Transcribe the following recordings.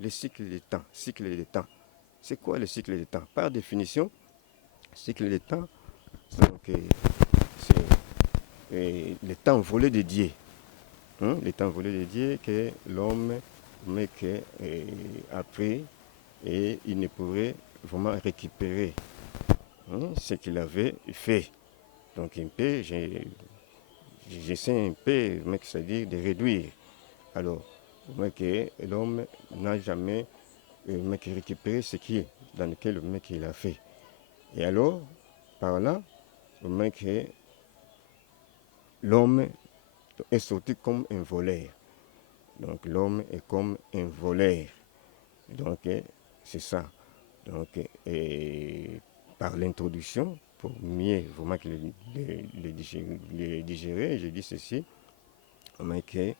le cycle des temps. Cycle des temps. C'est quoi le cycle des temps? Par définition, cycle des temps, c'est le temps volé de Dieu. Le temps volé de Dieu que l'homme a pris et il ne pourrait vraiment récupérer ce qu'il avait fait. Donc un peu, j'essaie un peu, c'est-à-dire de réduire. Alors, que l'homme n'a jamais récupéré ce qui est dans lequel le mec il a fait. Et alors, par là, que l'homme est sorti comme un voleur. Donc l'homme est comme un voleur. Donc c'est ça. Donc par l'introduction, pour mieux vraiment le digérer, je dis ceci, que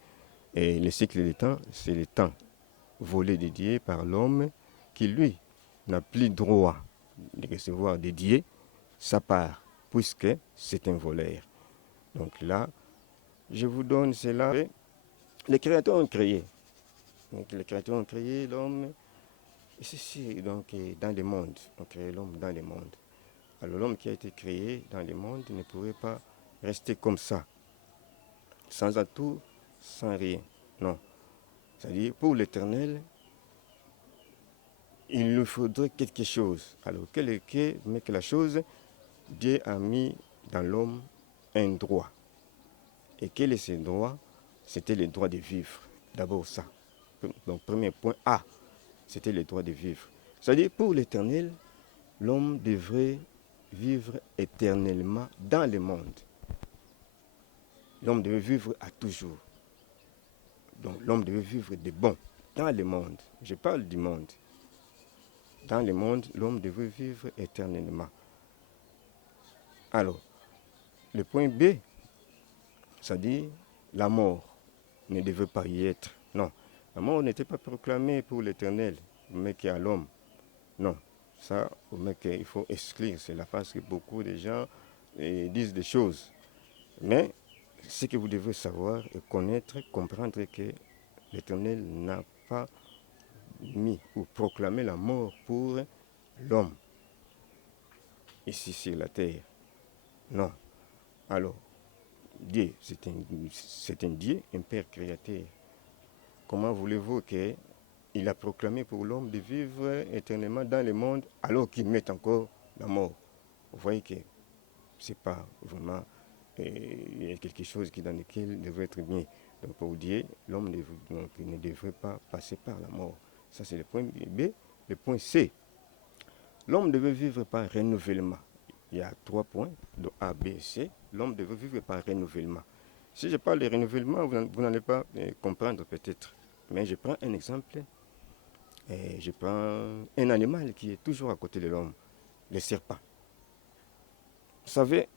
le cycle des temps, c'est le temps volé de Dieu par l'homme qui lui n'a plus droit de recevoir de Dieu sa part, puisque c'est un voleur. Donc là, je vous donne cela. Les créateurs ont créé. Donc les créateurs ont créé l'homme. Et ceci, donc, dans le monde. On crée l'homme dans le monde. Alors l'homme qui a été créé dans le monde ne pourrait pas rester comme ça. Sans atout, sans rien. Non. C'est-à-dire, pour l'Éternel, il nous faudrait quelque chose. Alors, mais que la chose, Dieu a mis dans l'homme un droit. Et quel est ce droit? C'était le droit de vivre. D'abord ça. Donc, premier point A, c'était le droit de vivre. C'est-à-dire, pour l'Éternel, l'homme devrait vivre éternellement dans le monde. L'homme devait vivre à toujours. Donc, l'homme devait vivre de bon dans le monde. Je parle du monde. Dans le monde, l'homme devait vivre éternellement. Alors, le point B, c'est-à-dire la mort ne devait pas y être. Non, la mort n'était pas proclamée pour l'Éternel, mais qu'à l'homme. Non, ça, il faut exclure cela parce que beaucoup de gens disent des choses. Mais ce que vous devez savoir et connaître, comprendre que l'Éternel n'a pas mis ou proclamé la mort pour l'homme ici sur la terre. Non. Alors, Dieu, c'est un Dieu, un Père créateur. Comment voulez-vous qu'il a proclamé pour l'homme de vivre éternellement dans le monde alors qu'il met encore la mort? Vous voyez que c'est pas vraiment il y a quelque chose dans lequel il devrait être bien. Donc pour Dieu, l'homme ne devrait pas passer par la mort. Ça c'est le point B. Le point C, l'homme devait vivre par renouvellement. Il y a 3 points, de A, B, C. L'homme devait vivre par renouvellement. Si je parle de renouvellement, vous n'allez pas comprendre peut-être. Mais je prends un exemple. Je prends un animal qui est toujours à côté de l'homme, le serpent. Vous savez,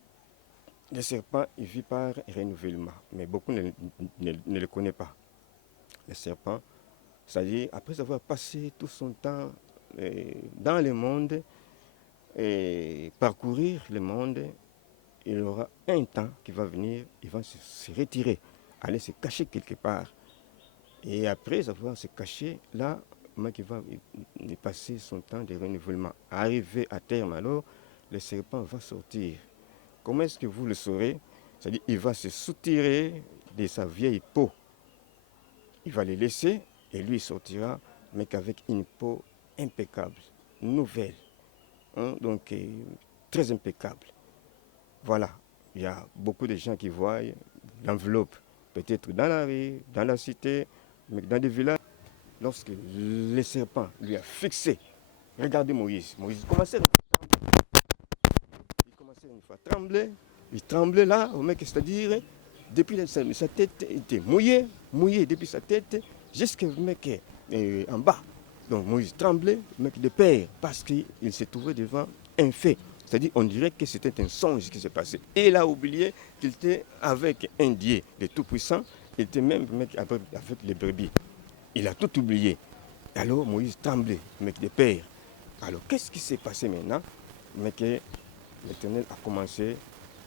le serpent, il vit par renouvellement, mais beaucoup ne le connaissent pas. Le serpent, c'est-à-dire, après avoir passé tout son temps dans le monde, et parcourir le monde, il aura un temps qui va venir, il va se retirer, aller se cacher quelque part. Et après avoir se caché, là, il va passer son temps de renouvellement. Arrivé à terme, alors, le serpent va sortir. Comment est-ce que vous le saurez? C'est-à-dire il va se soutirer de sa vieille peau. Il va le laisser et lui sortira, mais qu'avec une peau impeccable, nouvelle. Donc, très impeccable. Voilà, il y a beaucoup de gens qui voient l'enveloppe, peut-être dans la rue, dans la cité, mais dans des villages. Lorsque le serpent lui a fixé, regardez Moïse. Moïse commençait une fois à trembler. Il tremblait là, c'est-à-dire, depuis sa tête était mouillée depuis sa tête jusqu'au mec en bas. Donc Moïse tremblait, mec de peur, parce qu'il se trouvait devant un fait. C'est-à-dire, on dirait que c'était un songe qui s'est passé. Et il a oublié qu'il était avec un Dieu de tout-puissant. Il était même avec les brebis. Il a tout oublié. Alors Moïse tremblait, mec de peur. Alors qu'est-ce qui s'est passé maintenant? Mais que l'Éternel a commencé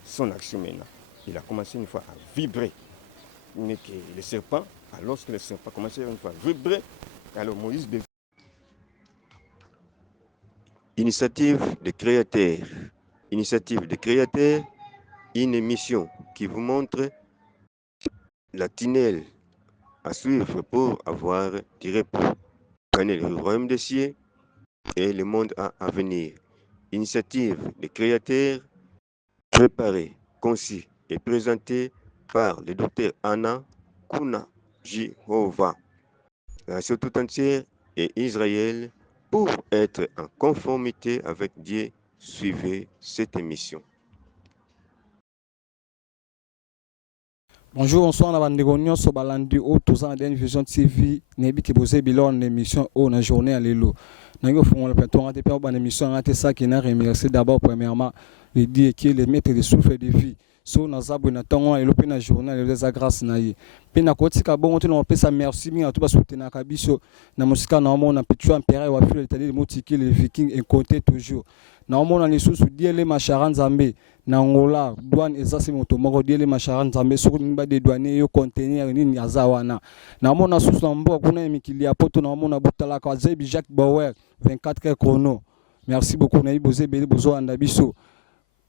son action maintenant. Il a commencé une fois à vibrer. Mais que le serpent, lorsque le serpent commençait une fois à vibrer, alors Moïse devait Initiative des créateurs. Initiative des créateurs, une émission qui vous montre la tunnel à suivre pour avoir du repos. Connaître le royaume des cieux et le monde à venir. Initiative des créateurs, préparée, conçue et présentée par le docteur Anna Kuna Jehova. La nation tout entière et Israël, pour être en conformité avec Dieu, suivez cette émission. Bonjour, bonsoir na bandeko nyonso balandi o toza na Dene Vision TV nebi ke boze bilor na émission o na journée à lelo. Na yo fongola plateau ngate pe ba émission ngate ça qui na remercier d'abord premièrement le Dieu qui est le maître de souffle de vie. So na zabu na tongo elo pe na journée lelo za grâce na ye. Pe na kotika bongo to na pesa merci mingi to ba soutenir ka biso na musika na mo na Petro Empereur wa filo l'Italie le motiki les vikings et compter toujours. Na omona lisusu diele machara nzambe na ngola douane ezasi moto moko diele machara nzambe soko nimba de douane yo contenir nini aza wana na omona susu na mboka kuna mikili ya poto na omona botala ka Zebi Jacques Bauer 24 heures chrono. Merci beaucoup na iboze bele bozo anda biso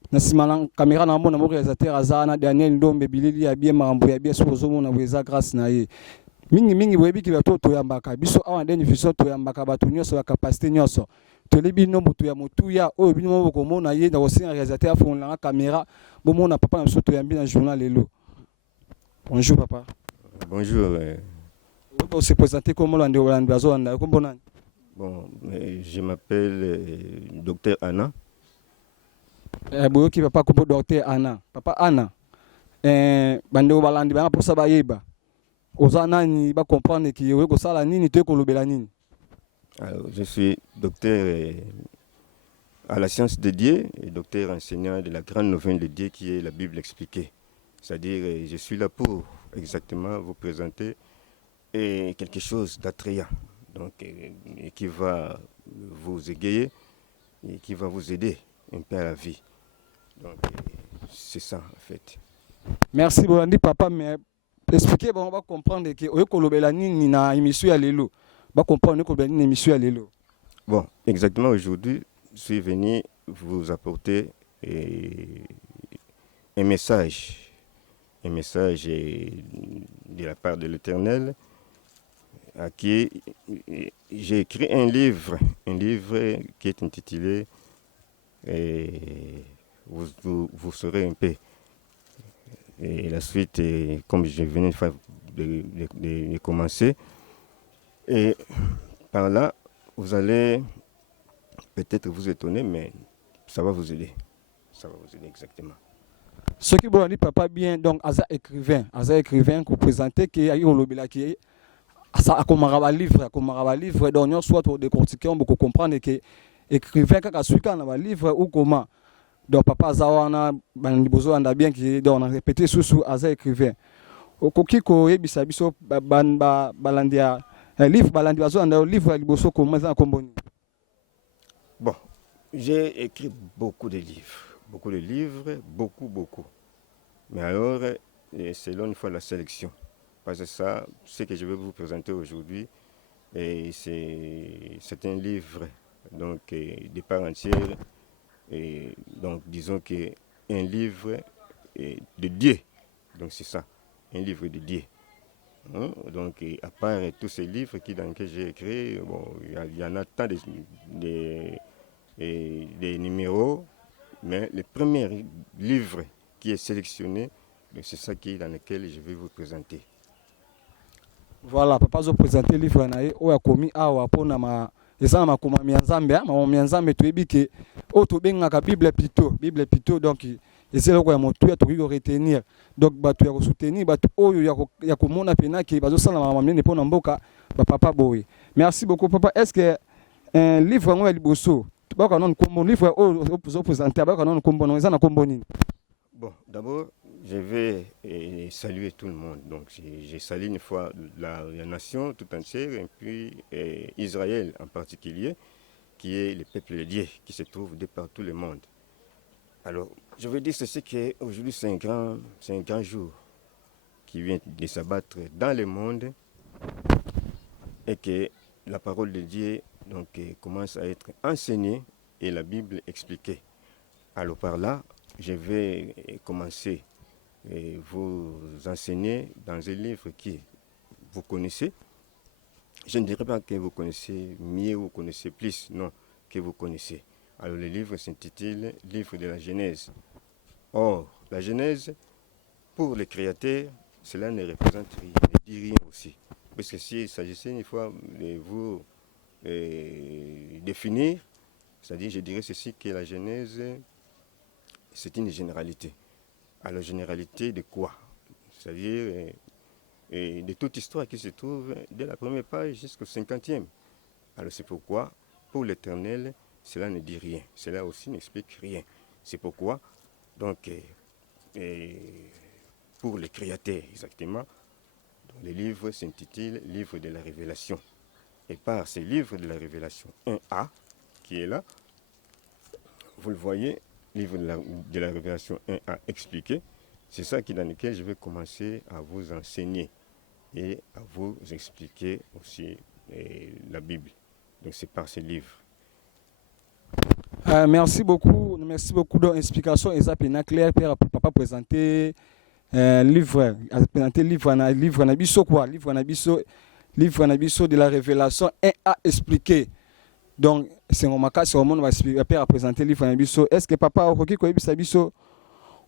na simana caméra na omona moko réalisateur aza na Daniel Ndombe bilili ya bien marambo ya bien soko zo mona weza grâce na ye mingi boyebi ki bato toyambaka biso awa ndeni vision toyambaka bato nyonso ya capacité nyonso tolebi no moto ya motuya oyo bino mo komona ye na kosenga réalisateur afongolanga caméra bomona papa na biso toyambi na journal lelo. Bonjour papa. Bonjour. On se présenter comme Olande Bazolanda kombo nani? Bon, je m'appelle docteur Anna. Boyoki papa kombo docteur Anna. Papa Anna. Bandeko balandi bana posa bayeba. Oza nani ba comprendre ki yo ko sala nini to ko lobela nini? Alors, je suis docteur à la science de Dieu et docteur enseignant de la grande nouvelle de Dieu qui est la Bible expliquée. C'est-à-dire, je suis là pour exactement vous présenter quelque chose d'attrayant, donc et qui va vous égayer et qui va vous aider un peu à la vie. Donc, c'est ça en fait. Merci Bolandi papa, mais expliquez bon, on va comprendre que oyo ko lobela nini na émission ya lelo. Va comprendre que une émission à l'élo. Bon, exactement aujourd'hui, je suis venu vous apporter un message de la part de l'Éternel, à qui j'ai écrit un livre qui est intitulé vous saurez un peu. Et la suite, comme je venais de commencer, et par là, vous allez peut-être vous étonner, mais ça va vous aider. Ça va vous aider exactement. Ce qui vous dit papa bien, donc, Aza écrivain que vous présentez, qui a eu un qui ça a comme un livre, donc, on soit décortiquer, on peut comprendre que écrivain, quand on a un livre ou comment. Donc, papa Azawana, Bandibozo, on a bien qui on a répété sous Aza écrivain. Au Kokiko, Ebisa, Biso, Balandia. Livre balandi bazo anda livre liboso comment ça comboni. Bon, j'ai écrit beaucoup de livres, beaucoup. Mais alors, selon une fois la sélection, parce que ça, ce que je vais vous présenter aujourd'hui, c'est un livre donc de part entière, et donc disons que un livre de Dieu, donc c'est ça, un livre de Dieu. Donc, à part tous ces livres dans lesquels j'ai écrit, bon, il y en a tant de numéros, mais le premier livre qui est sélectionné, c'est ça qui est dans lequel je vais vous présenter. Voilà, papa zo présenter livre nae o ya komi awa pona ma eza na makoma mianzambe ma mianzambe to ebike o to bengaka Bible plutôt donc ese loko ya motu ya to retenir donc bato ya ko soutenir bato oyo ya ko mona pena ki bazo sala mama mnene pona mboka ba papa boy. Merci beaucoup papa. Est-ce que un livre ngo ya liboso ba ka non kombo livre o zo présenter ba ka non kombo non eza na kombo nini? Bon, d'abord je vais saluer tout le monde. Donc, j'ai salué une fois la nation tout entière, et puis Israël en particulier, qui est le peuple de Dieu, qui se trouve de par tout le monde. Alors, je veux dire ceci qu'aujourd'hui, c'est un grand jour qui vient de s'abattre dans le monde et que la parole de Dieu donc, commence à être enseignée et la Bible expliquée. Alors par là, je vais commencer et vous enseigner dans un livre que vous connaissez. Je ne dirais pas que vous connaissez mieux ou vous connaissez plus, non, que vous connaissez. Alors le livre s'intitule « Livre de la Genèse ». Or, la Genèse, pour les créateurs, cela ne représente rien, ne dit rien aussi. Parce que s'il s'agissait une fois de vous définir, c'est-à-dire je dirais ceci, que la Genèse, c'est une généralité. Alors généralité de quoi? C'est-à-dire de toute histoire qui se trouve dès la première page jusqu'au 50e. Alors c'est pourquoi, pour l'Éternel, cela ne dit rien. Cela aussi n'explique rien. C'est pourquoi, donc, pour les créateurs exactement, le livre s'intitule « Livre de la Révélation ». Et par ce livre de la Révélation 1a, qui est là, vous le voyez, livre de la Révélation 1a expliqué, c'est ça dans lequel je vais commencer à vous enseigner et à vous expliquer aussi la Bible. Donc c'est par ce livre. Merci beaucoup de l'explication. Exactement clair, Père, papa présenter livre, livre Nabiso quoi, livre Nabiso de la Révélation 1a expliqué. Donc c'est un moment va Père présenter livre Nabiso. Est-ce que papa okoki ko yebisa biso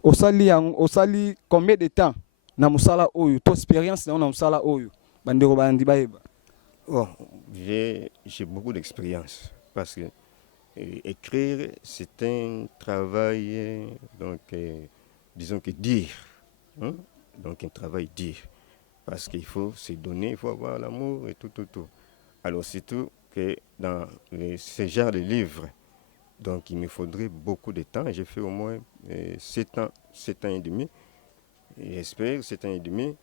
osali combien de temps na musala oyo, ton expérience na musala oyo bandeko bandi baeba? Oh, j'ai beaucoup d'expérience parce que écrire, c'est un travail, donc, disons que dire. Hein? Donc, un travail dire. Parce qu'il faut se donner, il faut avoir l'amour et tout. Alors, surtout que dans ce genre de livres, donc, il me faudrait beaucoup de temps. J'ai fait au moins 7 ans et demi. J'espère 7 ans et demi.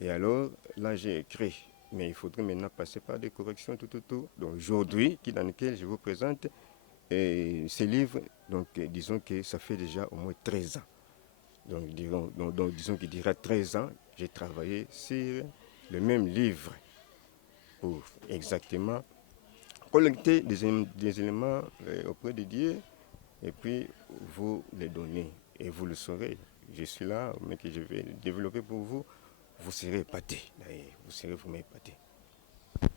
Et alors, là, j'ai écrit. Mais il faudrait maintenant passer par des corrections, tout. Donc, aujourd'hui, dans lequel je vous présente ces livres, donc disons que ça fait déjà au moins 13 ans. Donc disons qu'il dira 13 ans, j'ai travaillé sur le même livre pour exactement collecter des éléments auprès de Dieu et puis vous les donner. Et vous le saurez. Je suis là, mais que je vais développer pour vous. Vous serez épatés. Vous serez vous-même épatés.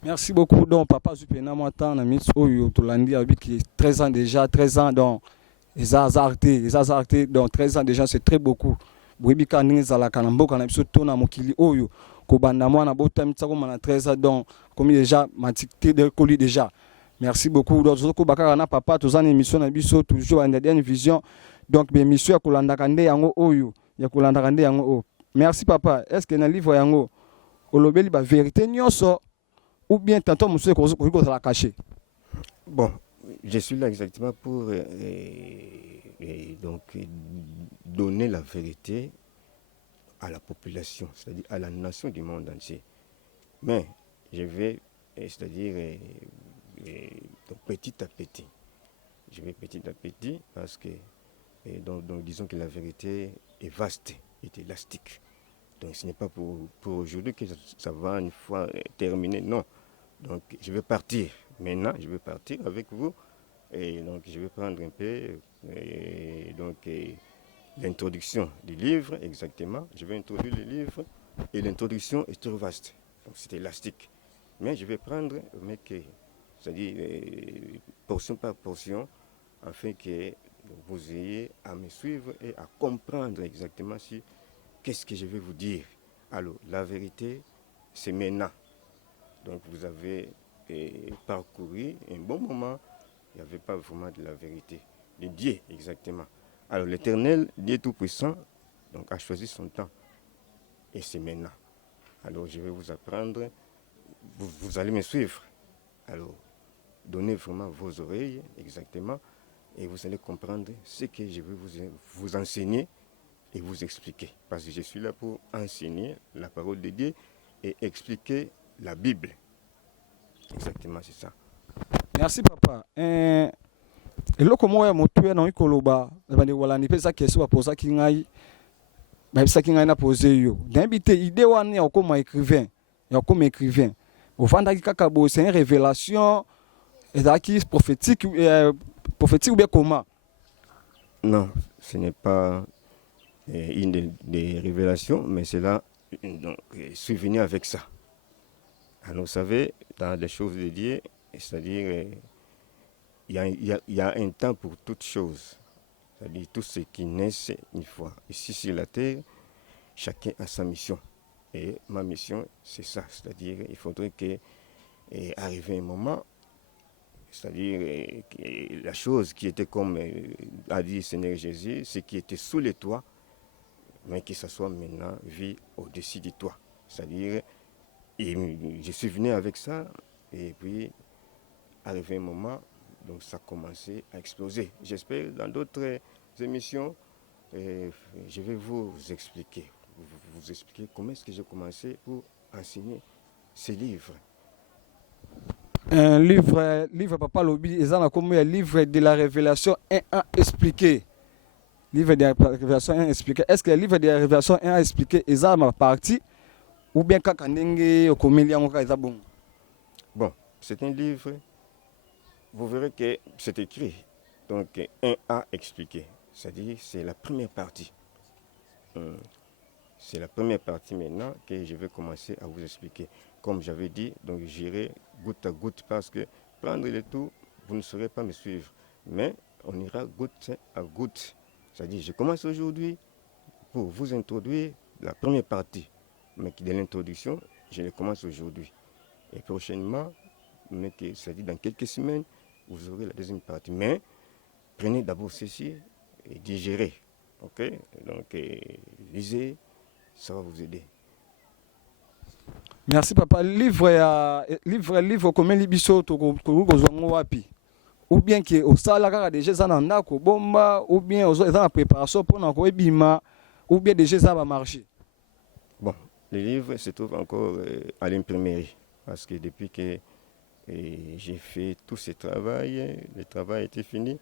Merci beaucoup. Donc, papa, je peux nous attendre à Mitsu Oyo, Tolandi, avec 13 ans déjà, 13 ans, donc, les artés, donc 13 ans déjà, c'est très beaucoup. Boyebi Kanding Zalaka, Namboka, Nabisoto, Namokili Oyo, Kobandamo, Nabota, Mitsako, Mana 13 ans, donc, comme déjà, Matikté de Koli déjà. Merci beaucoup. Donc, Zoko Bakara, papa, tous en émission, Nabiso, toujours en dernière vision. Donc, l'émission, Yakolanda Kande, Yango Oyo, Yakolanda Kande, Yango Oyo. Merci, papa. Est-ce que dans le livre, Yango, Olobeli, la vérité, Nyoso, ou bien tantôt, monsieur, qu'on la caché? Bon, je suis là exactement pour donc, donner la vérité à la population, c'est-à-dire à la nation du monde entier. Mais je vais, c'est-à-dire petit à petit. Je vais petit à petit parce que, donc disons que la vérité est vaste, est élastique. Donc ce n'est pas pour aujourd'hui que ça va une fois terminé, non. Donc je vais partir. Maintenant, je vais partir avec vous. Et donc je vais prendre un peu l'introduction du livre, exactement. Je vais introduire le livre et l'introduction est trop vaste. Donc c'est élastique. Mais je vais prendre, c'est-à-dire portion par portion, afin que vous ayez à me suivre et à comprendre exactement qu'est-ce que je vais vous dire. Alors, la vérité, c'est maintenant. Donc, vous avez parcouru un bon moment. Il n'y avait pas vraiment de la vérité. De Dieu, exactement. Alors, l'Éternel, Dieu Tout-Puissant, donc, a choisi son temps. Et c'est maintenant. Alors, je vais vous apprendre. Vous allez me suivre. Alors, donnez vraiment vos oreilles, exactement. Et vous allez comprendre ce que je vais vous enseigner et vous expliquer. Parce que je suis là pour enseigner la parole de Dieu et expliquer la Bible. Exactement, c'est ça. Merci, papa. Eloko moya motuya na ikoloba bande wala ni pesa question posa kingai ba pesa kingai na poser yo d'inviter idée wana ya comme écrivain au fanda kaka bo c'est une révélation et qui prophétique prophétique ou bien comment? Non, ce n'est pas une des révélations, mais c'est là, donc, je suis venu avec ça. Alors, vous savez, dans les choses de Dieu, c'est-à-dire, il y a un temps pour toutes choses. C'est-à-dire, tout ce qui naît une fois. Ici, sur la terre, chacun a sa mission. Et ma mission, c'est ça. C'est-à-dire, il faudrait qu'arrive un moment, c'est-à-dire la chose qui était comme a dit le Seigneur Jésus, ce qui était sous les toits, mais que ça soit maintenant vu au-dessus du toit. C'est-à-dire, je suis venu avec ça, et puis, arrivé un moment, donc ça a commencé à exploser. J'espère dans d'autres émissions, je vais vous expliquer comment est-ce que j'ai commencé pour enseigner ces livres. Un livre Papa Lobi, ils ont comme un livre de la révélation 1 expliqué. Livre de la révélation 1 expliqué. Est-ce que le livre de la révélation 1 expliqué, ils ont ma partie ou bien quand on au milieu, bon? Bon, c'est un livre, vous verrez que c'est écrit, donc 1A expliqué, c'est-à-dire c'est la première partie. C'est la première partie maintenant que je vais commencer à vous expliquer. Comme j'avais dit, donc j'irai goutte à goutte parce que prendre le tout, vous ne saurez pas me suivre. Mais on ira goutte à goutte. C'est-à-dire, je commence aujourd'hui pour vous introduire la première partie. Mais de l'introduction, je le commence aujourd'hui. Et prochainement, c'est-à-dire dans quelques semaines, vous aurez la deuxième partie. Mais prenez d'abord ceci et digérez. Ok? Donc, lisez, ça va vous aider. Merci papa. Livre comme libiso to ko wapi. Ou bien que au sala kaka déjà ça na ko bomba ou bien aux en préparation pour na ko ebima ou bien déjà ça va marcher. Bon, le livre se trouve encore à l'imprimerie parce que depuis que j'ai fait tout ce travail, le travail était fini.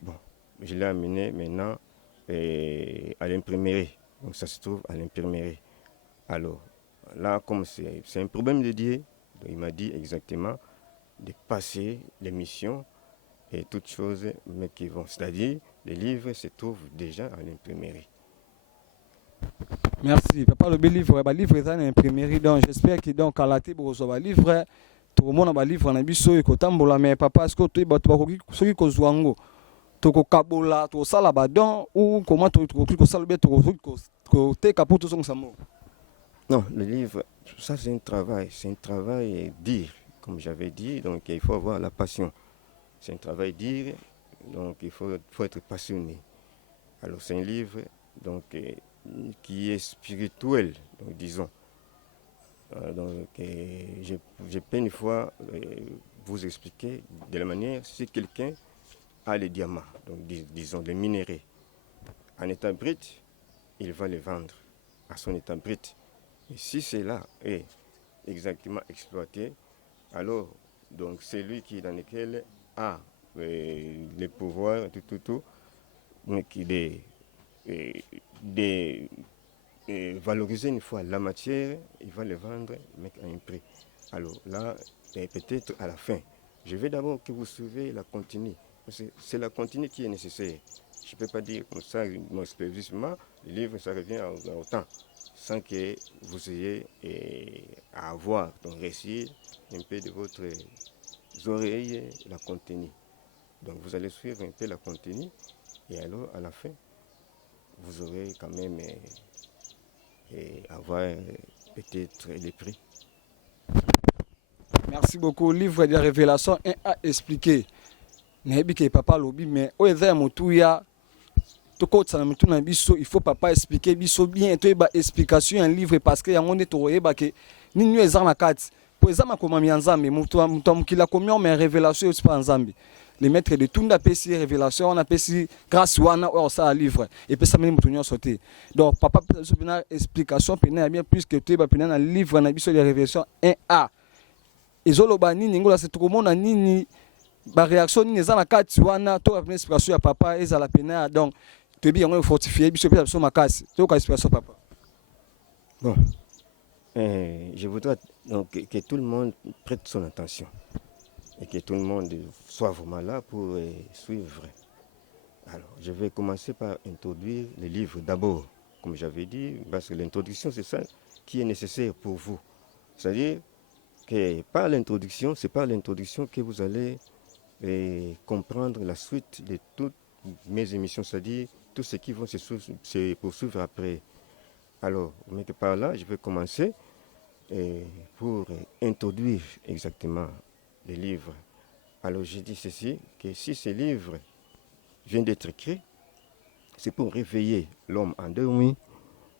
Bon, je l'ai amené maintenant à l'imprimerie. Donc ça se trouve à l'imprimerie. Alors, là, comme c'est un problème de Dieu, donc il m'a dit exactement de passer l'émission et toutes choses, mais qui vont. C'est-à-dire, les livres se trouvent déjà à l'imprimerie. Merci. Papa, le livre est dans l'imprimerie. Donc, j'espère que donc, à la table, vous avez livre. Tout le monde a livre dans biso et kotambola. Mais papa, est-ce que tu es ceux qui sont toko kabola to sala badon ou comment to sala bien to te kaputo son samo? Non, le livre, ça c'est un travail dire, comme j'avais dit, donc il faut avoir la passion. C'est un travail dire, donc il faut être passionné. Alors c'est un livre donc qui est spirituel, donc disons. Donc je peux une fois vous expliquer de la manière si quelqu'un a les diamants, donc disons les minéraux, en état brut, il va les vendre à son état brut. Et si cela est exactement exploité, alors donc celui qui dans lequel a les pouvoirs, mais qui valoriser une fois la matière, il va le vendre mais à un prix. Alors là, peut-être à la fin, je vais d'abord que vous suivez la continue. C'est la continue qui est nécessaire. Je ne peux pas dire comme ça, exclusivement, le livre, ça revient au temps, sans que vous ayez à avoir ton récit un peu de votre oreille, la continue. Donc vous allez suivre un peu la continue, et alors à la fin, vous aurez quand même avoir peut-être les prix. Merci beaucoup. Livre de révélation 1 à expliquer. N'est papa lobi mais o eza motuya to ko tsana mutuna biso il faut papa expliquer biso bien to ba explication un livre parce que yango ne to yeba ke ni nu eza na kati po eza makoma mianzambe mutu mukila komio mais révélation aussi pas nzambe les maîtres de tunda pesi révélation on a pesi grâce wana o ça livre et puis ça meni mutu nyo sauter donc papa biso bina explication pena bien plus que to ba pena na livre na biso de révélation 1A ezoloba nini ngola se to komona nini ba réaction ni eza na kati wana to ba explication ya papa eza la pena donc to bi yango fortifier biso pesa biso makasi to ka explication papa. Bon, je voudrais donc que tout le monde prête son attention et que tout le monde soit vraiment là pour suivre. Alors, je vais commencer par introduire les livres d'abord, comme j'avais dit, parce que l'introduction, c'est ça qui est nécessaire pour vous. C'est-à-dire que par l'introduction, c'est par l'introduction que vous allez comprendre la suite de toutes mes émissions, c'est-à-dire tout ce qui vont se poursuivre après. Alors, mais que par là, je vais commencer pour introduire exactement les livres. Alors, j'ai dit ceci, que si ces livres viennent d'être écrits, c'est pour réveiller l'homme endormi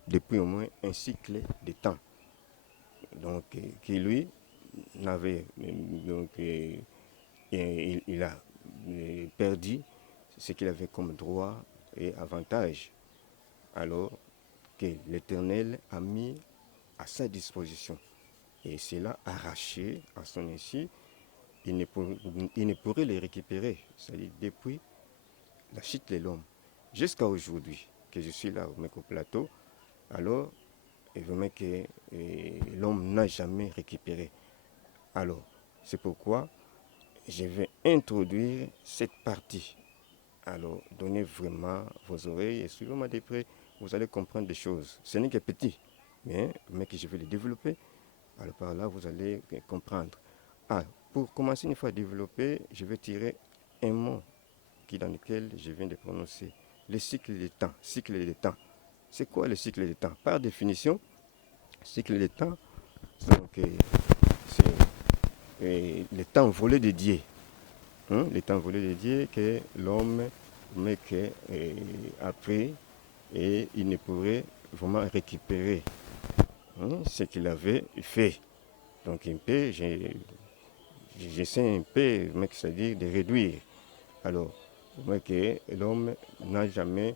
depuis au moins un cycle de temps. Donc, qui lui n'avait, donc, il a perdu ce qu'il avait comme droit et avantage. Alors que l'Éternel a mis à sa disposition. Et cela arraché à son insu, il ne pourrait les récupérer. C'est-à-dire depuis la chute de l'homme jusqu'à aujourd'hui que je suis là au plateau, alors vraiment que l'homme n'a jamais récupéré. Alors, c'est pourquoi je vais introduire cette partie. Alors, donnez vraiment vos oreilles et suivez-moi de près, vous allez comprendre des choses. Ce n'est que petit, mais que je vais les développer. Alors, par là, vous allez comprendre. Pour commencer une fois développé, je vais tirer un mot dans lequel je viens de prononcer. Le cycle des temps. Cycle des temps. C'est quoi le cycle des temps? Par définition, cycle des temps, c'est le temps volé de Dieu. Le temps volé de Dieu que l'homme a pris et il ne pourrait vraiment récupérer ce qu'il avait fait. Donc un peu, j'essaie un peu, c'est-à-dire de réduire. Alors, que l'homme n'a jamais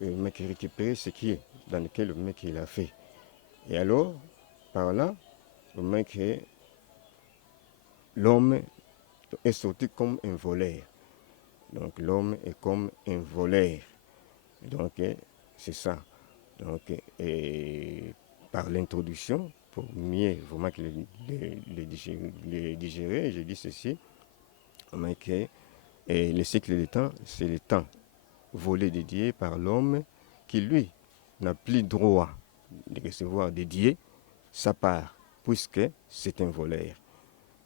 récupéré ce qui est dans lequel le mec il a fait. Et alors, par là, que l'homme est sorti comme un voleur. Donc l'homme est comme un voleur. Donc c'est ça. Donc par l'introduction, pour mieux vraiment les digérer, je dis ceci, que le cycle des temps, c'est le temps volé de Dieu par l'homme qui lui n'a plus droit de recevoir de Dieu sa part, puisque c'est un voleur.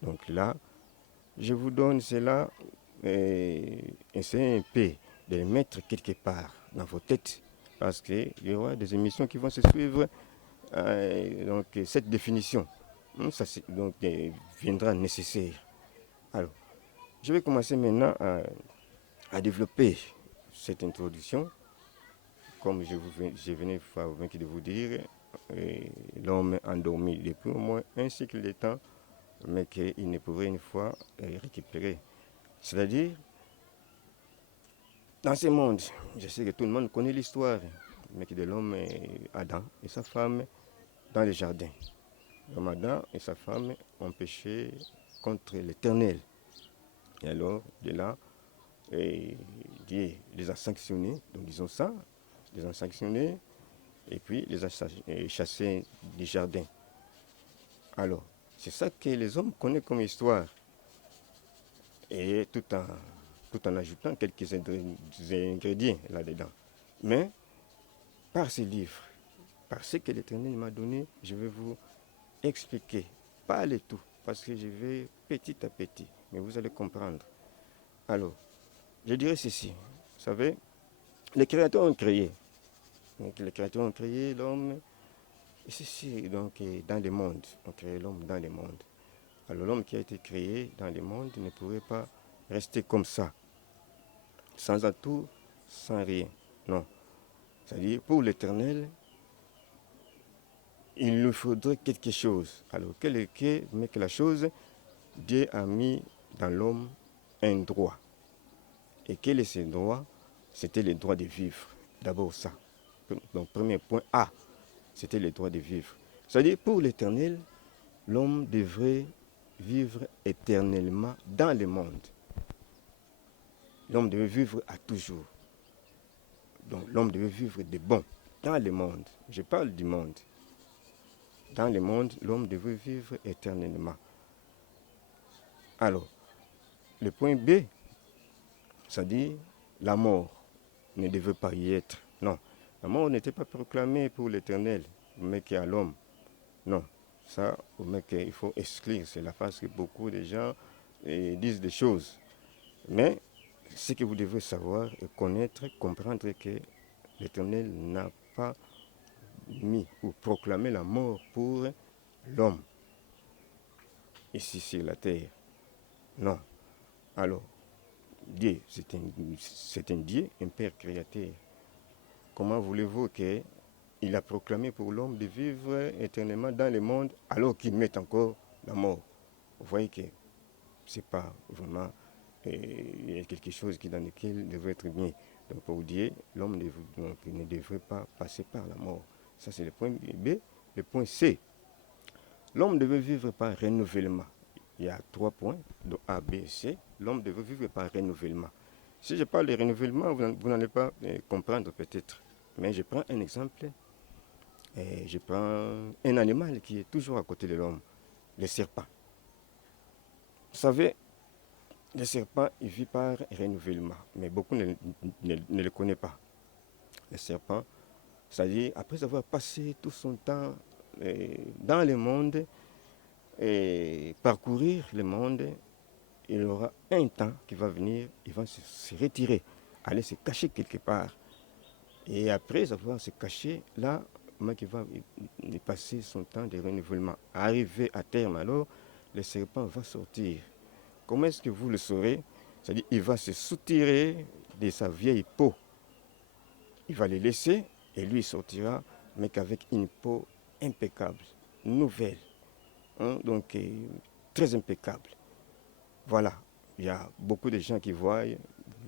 Donc là, je vous donne cela, essayez un peu de le mettre quelque part dans vos têtes, parce qu'il y aura des émissions qui vont se suivre. Donc cette définition, ça donc, viendra nécessaire. Alors, je vais commencer maintenant à développer cette introduction. Comme je venais de vous dire, l'homme endormi depuis au moins un cycle de temps, mais qu'il ne pourrait une fois récupérer. C'est-à-dire, dans ce monde, je sais que tout le monde connaît l'histoire, mais de l'homme Adam et sa femme dans le jardin. L'homme Adam et sa femme ont péché contre l'Éternel. Et alors, de là, Dieu les a sanctionnés, donc disons ça, les a sanctionnés, et puis les a chassés du jardin. Alors, c'est ça que les hommes connaissent comme histoire. Et tout en ajoutant quelques ingrédients là-dedans. Mais, par ces livres, par ce que l'Éternel m'a donné, je vais vous expliquer, pas le tout, parce que je vais petit à petit, mais vous allez comprendre. Alors, je dirais ceci, vous savez, les créateurs ont créé. Donc, les créateurs ont créé l'homme, et ceci, donc, dans le monde, on crée l'homme dans le monde. Alors, l'homme qui a été créé dans le monde ne pourrait pas rester comme ça, sans atout, sans rien. Non. C'est-à-dire, pour l'Éternel, il nous faudrait quelque chose. Alors, mais que la chose, Dieu a mis dans l'homme un droit. Et quel est ce droit? C'était le droit de vivre. D'abord ça. Donc, premier point A, c'était le droit de vivre. C'est-à-dire, pour l'Éternel, l'homme devrait vivre éternellement dans le monde. L'homme devait vivre à toujours. Donc, l'homme devait vivre de bon dans le monde. Je parle du monde. Dans le monde, l'homme devait vivre éternellement. Alors, le point B, c'est-à-dire la mort ne devait pas y être. Non, la mort n'était pas proclamée pour l'Éternel, mais qui à l'homme. Non, ça, il faut exclure cela parce que beaucoup de gens disent des choses. Mais ce que vous devez savoir et connaître, comprendre que l'Éternel n'a pas mis ou proclamé la mort pour l'homme ici sur la terre. Non. Alors, Dieu, c'est un Dieu, un Père créateur. Comment voulez-vous qu'il a proclamé pour l'homme de vivre éternellement dans le monde alors qu'il met encore la mort? Vous voyez que c'est pas vraiment il y a quelque chose dans lequel devrait être bien. Donc pour Dieu, l'homme ne devrait pas passer par la mort. Ça c'est le point B. Le point C, l'homme devait vivre par renouvellement. Il y a 3 points, donc A, B, C. L'homme devait vivre par renouvellement. Si je parle de renouvellement, vous n'allez pas comprendre peut-être. Mais je prends un exemple. Je prends un animal qui est toujours à côté de l'homme, le serpent. Vous savez, le serpent, il vit par renouvellement, mais beaucoup ne le connaissent pas. Le serpent, c'est-à-dire, après avoir passé tout son temps dans le monde, et parcourir le monde, il aura un temps qui va venir, il va se retirer, aller se cacher quelque part. Et après avoir se caché, là, il va passer son temps de renouvellement. Arrivé à terme, alors, le serpent va sortir. Comment est-ce que vous le saurez? C'est-à-dire il va se soutirer de sa vieille peau. Il va le laisser et lui sortira, mais qu'avec une peau impeccable, nouvelle. Donc, très impeccable. Voilà, il y a beaucoup de gens qui voient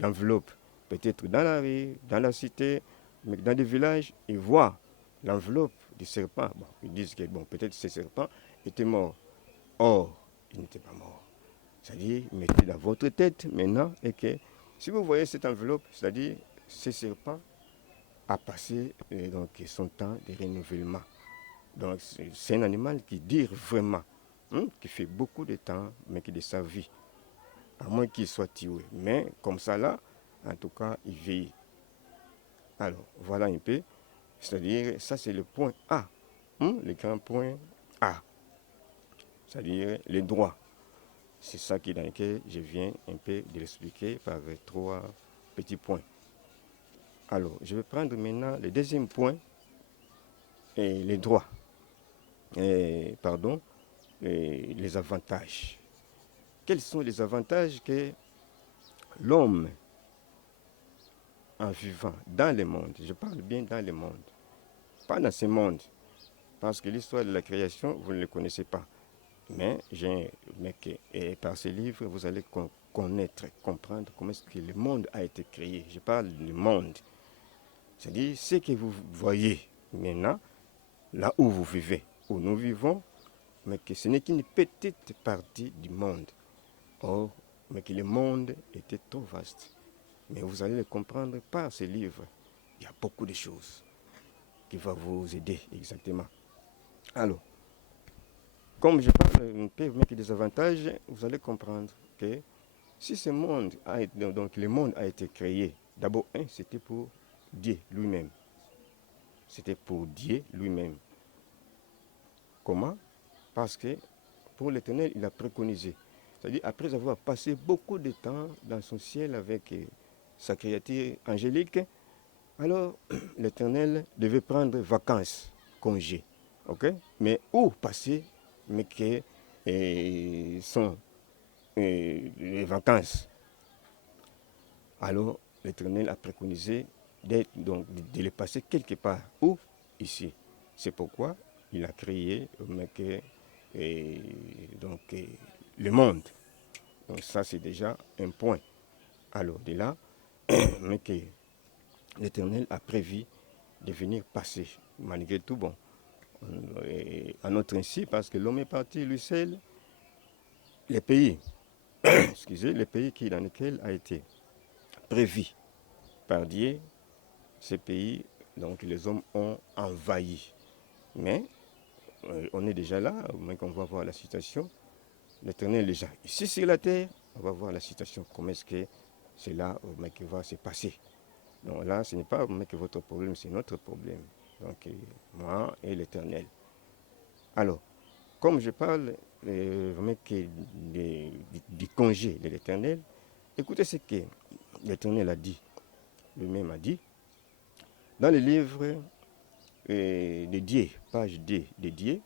l'enveloppe, peut-être dans la rue, dans la cité, mais dans des villages, ils voient l'enveloppe du serpent. Bon, ils disent que peut-être ce serpent était mort. Or, il n'était pas mort. C'est-à-dire, mettez dans votre tête maintenant et que si vous voyez cette enveloppe, c'est-à-dire ce serpent a passé son temps de renouvellement. Donc c'est un animal qui dure vraiment, qui fait beaucoup de temps, mais qui de sa vie, à moins qu'il soit tué. Mais comme ça là, en tout cas, il vieillit. Alors voilà un peu, c'est-à-dire ça c'est le point A, le grand point A, c'est-à-dire les droits. C'est ça dans lequel je viens un peu de l'expliquer par 3 petits points. Alors, je vais prendre maintenant le deuxième point, et les droits. Les avantages. Quels sont les avantages que l'homme, en vivant dans le monde, je parle bien dans le monde, pas dans ce monde, parce que l'histoire de la création, vous ne le connaissez pas. Mais par ce livre, vous allez connaître, comprendre comment est-ce que le monde a été créé. Je parle du monde. C'est-à-dire ce que vous voyez maintenant, là où vous vivez, où nous vivons, mais que ce n'est qu'une petite partie du monde. Or, mais que le monde était trop vaste. Mais vous allez le comprendre par ce livre. Il y a beaucoup de choses qui vont vous aider exactement. Alors, comme je parle un peu des avantages, vous allez comprendre que si ce monde le monde a été créé, d'abord, c'était pour Dieu lui-même. C'était pour Dieu lui-même. Comment? Parce que pour l'Éternel, il a préconisé. C'est-à-dire, après avoir passé beaucoup de temps dans son ciel avec sa créature angélique, alors l'Éternel devait prendre vacances, congés. Okay? Mais où passer, mais que sont les vacances? Alors l'Éternel a préconisé de les passer quelque part. Où? Ici. C'est pourquoi il a créé le monde. Donc ça c'est déjà un point. Alors de là, mais que l'Éternel a prévu de venir passer. Malgré tout, à notre ainsi, parce que l'homme est parti lui seul, les pays, les pays dans lesquels a été prévu par Dieu, ces pays, donc les hommes ont envahi. Mais on est déjà là, au moins qu'on va voir la situation. L'Éternel est déjà ici sur la terre, on va voir la situation, comment est-ce que cela qui va se passer. Donc là, ce n'est pas votre problème, c'est notre problème. Donc moi et l'Éternel. Alors, comme je parle du congé de l'Éternel, écoutez ce que l'Éternel a dit. Lui-même a dit, dans le livre de Dieu, page D de Dieu,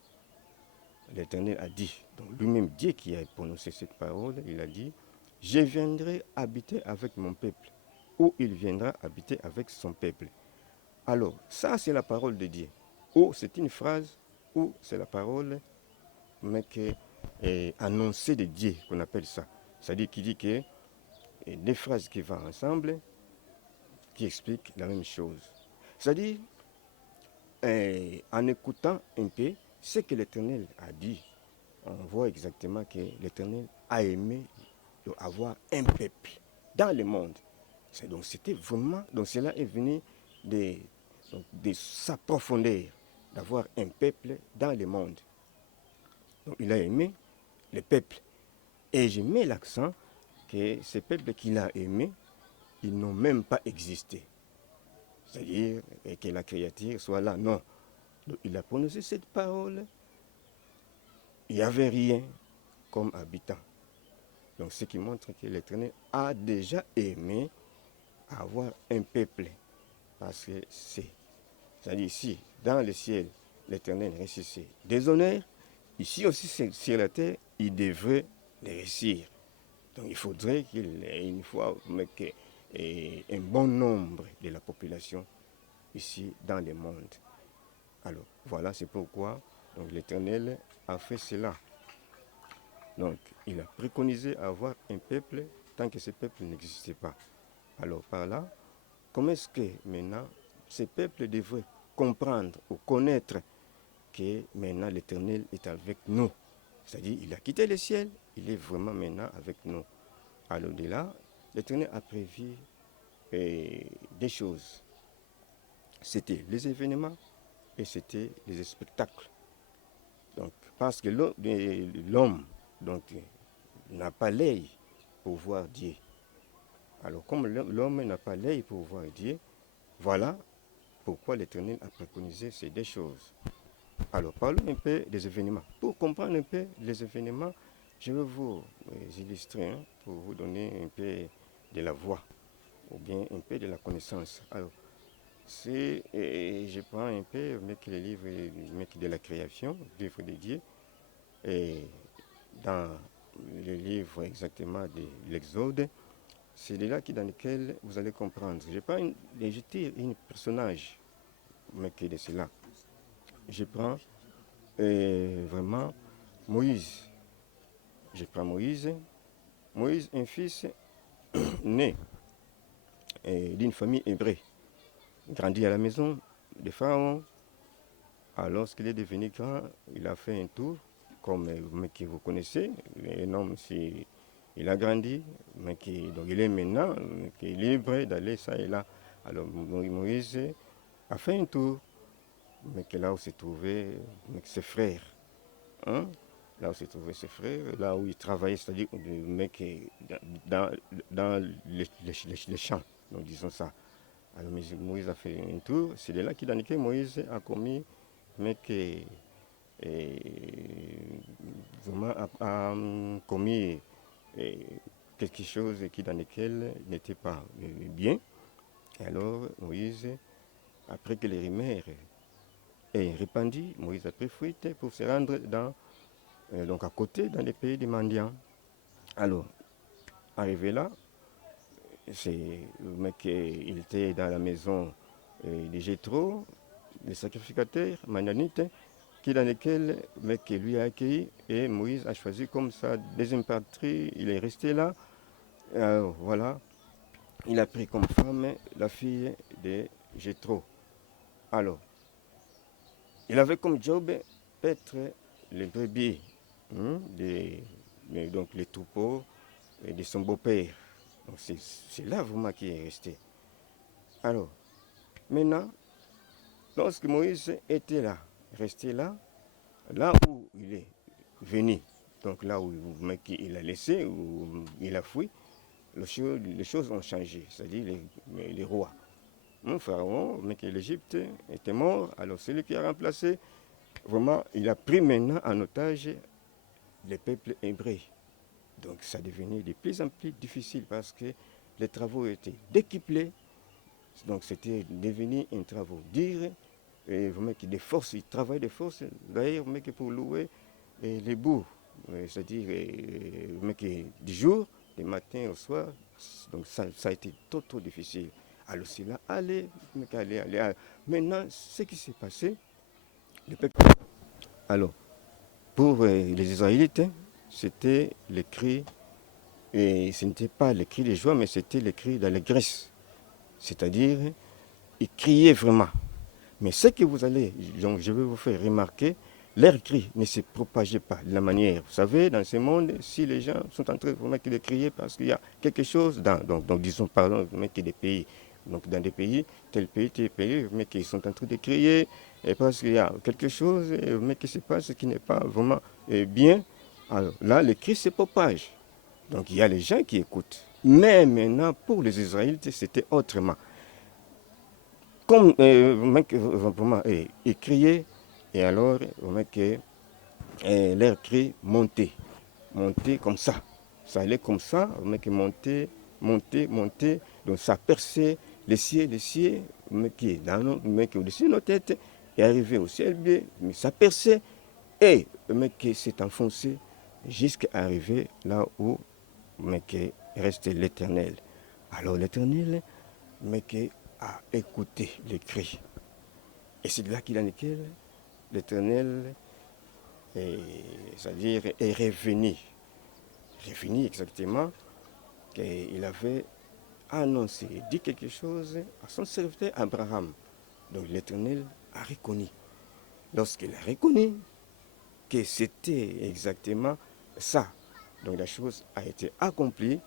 l'Éternel a dit, donc lui-même Dieu qui a prononcé cette parole, il a dit, je viendrai habiter avec mon peuple, ou il viendra habiter avec son peuple. Alors, ça c'est la parole de Dieu. Ou c'est une phrase, ou c'est la parole annoncée de Dieu qu'on appelle ça. C'est-à-dire qu'il dit que des phrases qui vont ensemble, qui expliquent la même chose. C'est-à-dire, en écoutant un peu ce que l'Éternel a dit, on voit exactement que l'Éternel a aimé avoir un peuple dans le monde. Donc c'était vraiment, donc cela est venu de sa profondeur, d'avoir un peuple dans le monde. Donc il a aimé le peuple. Et je mets l'accent que ces peuples qu'il a aimés, ils n'ont même pas existé. C'est-à-dire que la créature soit là. Non. Donc, il a prononcé cette parole. Il n'y avait rien comme habitant. Donc ce qui montre que l'Éternel a déjà aimé avoir un peuple. Parce que c'est-à-dire ici, dans le ciel, l'Éternel réussissait des honneurs. Ici aussi, sur la terre, il devrait les réussir. Donc il faudrait qu'il ait une fois un bon nombre de la population ici dans le monde. Alors voilà, c'est pourquoi l'Éternel a fait cela. Donc il a préconisé avoir un peuple tant que ce peuple n'existait pas. Alors par là, comment est-ce que maintenant ce peuple devrait comprendre ou connaître que maintenant l'Éternel est avec nous? C'est-à-dire il a quitté le ciel, il est vraiment maintenant avec nous. À l'au-delà, l'Éternel a prévu des choses. C'était les événements et c'était les spectacles. Donc, parce que l'homme n'a pas l'œil pour voir Dieu. Alors, comme l'homme n'a pas l'œil pour voir Dieu, voilà pourquoi l'Éternel a préconisé ces deux choses. Alors, parlons un peu des événements. Pour comprendre un peu les événements, je vais vous illustrer pour vous donner un peu de la voix ou bien un peu de la connaissance. Alors, je prends un peu le livre de la création, le livre de Dieu, et dans le livre exactement de l'Exode, c'est là dans lequel vous allez comprendre. Je prends un personnage de cela. Je prends vraiment Moïse. Je prends Moïse, un fils né d'une famille hébreu, grandi à la maison de Pharaon. Alors, lorsqu'il est devenu grand, il a fait un tour, comme que vous connaissez. Un homme, il a grandi, donc il est maintenant libre d'aller ça et là. Alors, Moïse a fait un tour, mais que là où se trouvaient ses frères. Hein? Là où se trouvaient ses frères, là où il travaillait, c'est-à-dire dans les champs, donc disons ça. Alors Moïse a fait un tour, c'est de là dans lequel Moïse a commis, vraiment a commis quelque chose dans lequel il n'était pas bien. Et alors Moïse, après que les rumeurs aient répandu, Moïse a pris fuite pour se rendre donc à côté, dans les pays des mendiants. Alors, arrivé là, il était dans la maison de Jéthro, le sacrificateur mananite, dans lequel lui a accueilli, et Moïse a choisi comme sa deuxième patrie. Il est resté là. Alors, voilà, il a pris comme femme la fille de Jéthro. Alors, il avait comme job paître les brebis, donc les troupeaux de son beau-père. Donc c'est là vraiment qu'il est resté. Alors, maintenant, lorsque Moïse était là, resté là où il est venu Donc là où il a laissé, où il a fui, les choses ont changé, c'est-à-dire les rois. Mon pharaon, mais que l'Égypte était mort, alors celui qui a remplacé, vraiment, il a pris maintenant en otage les peuples hébreux. Donc ça devenait de plus en plus difficile parce que les travaux étaient décuplés. Donc c'était devenu un travail dur. Et vous mettez des forces, ils travaillent des forces. D'ailleurs, vous mettez pour louer les bouts, c'est-à-dire vous mettez du jour, du matin au soir. Donc ça a été trop difficile. Alors c'est là, allez. Maintenant, ce qui s'est passé, le peuple. Alors, pour les Israélites, c'était le cri, et ce n'était pas le cri de joie, mais c'était le cri d'allégresse. C'est-à-dire, ils criaient vraiment. Mais ce que vous allez, donc je vais vous faire remarquer, leur cri ne se propageait pas de la manière. Vous savez, dans ce monde, si les gens sont en train de crier parce qu'il y a quelque chose, donc disons pardon, des pays, donc dans des pays, tel pays, mais qui sont en train de crier, et parce qu'il y a quelque chose, mais qui se passe qui n'est pas vraiment bien, alors là, le cri se propage. Donc il y a les gens qui écoutent. Mais maintenant, pour les Israélites, c'était autrement. Comme ils criaient, et alors leur cri montait comme ça. Ça allait comme ça, monter. Donc ça perçait les cieux, qui est au-dessus de nos têtes, et arrivé au ciel bien, mais ça perçait, et qui s'est enfoncé jusqu'à arriver là où restait l'Éternel. Alors l'Éternel, qui a écouté les cris. Et c'est de là qu'il en est que l'Éternel, c'est-à-dire, est revenu. Revenu exactement, qu'il avait annoncé, dit quelque chose à son serviteur Abraham. Donc l'Éternel a reconnu. Lorsqu'il a reconnu que c'était exactement ça, donc la chose a été accomplie,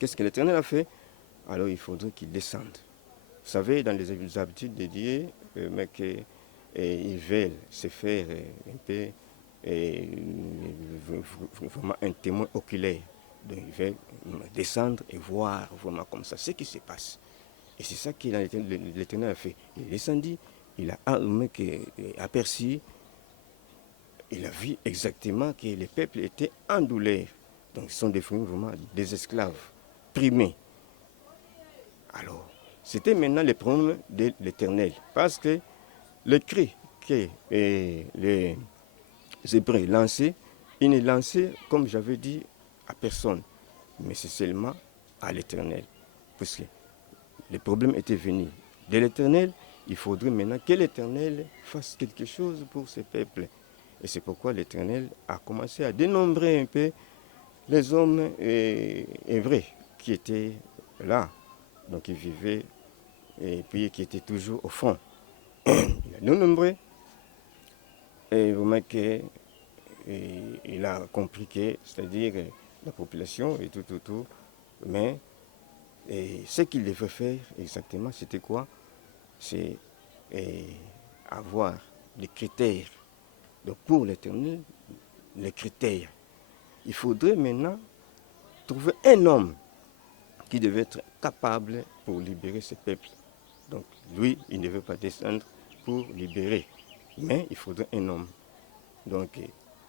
qu'est-ce que l'Éternel a fait? Alors il faudrait qu'il descende. Vous savez, dans les habitudes de Dieu, ils veulent se faire un peu vraiment un témoin oculaire. Donc ils veulent descendre et voir vraiment comme ça ce qui se passe. Et c'est ça que l'Éternel a fait. Il est descendu, il a aperçu, il a vu exactement que les peuples étaient en douleur. Donc ils sont devenus vraiment des esclaves, primés. Alors, c'était maintenant le problème de l'Éternel. Parce que le cri que les Hébreux lançaient, ils ne lançaient, comme j'avais dit, à personne. Mais c'est seulement à l'Éternel. Parce que le problème était venu de l'Éternel. Il faudrait maintenant que l'Éternel fasse quelque chose pour ce peuple. Et c'est pourquoi l'Éternel a commencé à dénombrer un peu les hommes hébreux qui étaient là. Donc ils vivaient et puis qui étaient toujours au fond. Il a dénombré et il a compris que, c'est-à-dire la population et tout, mais ce qu'il devait faire exactement, c'était quoi? C'est avoir des critères. Donc pour l'Éternel, les critères. Il faudrait maintenant trouver un homme qui devait être capable pour libérer ce peuple. Donc lui, il ne veut pas descendre pour libérer. Mais il faudrait un homme donc,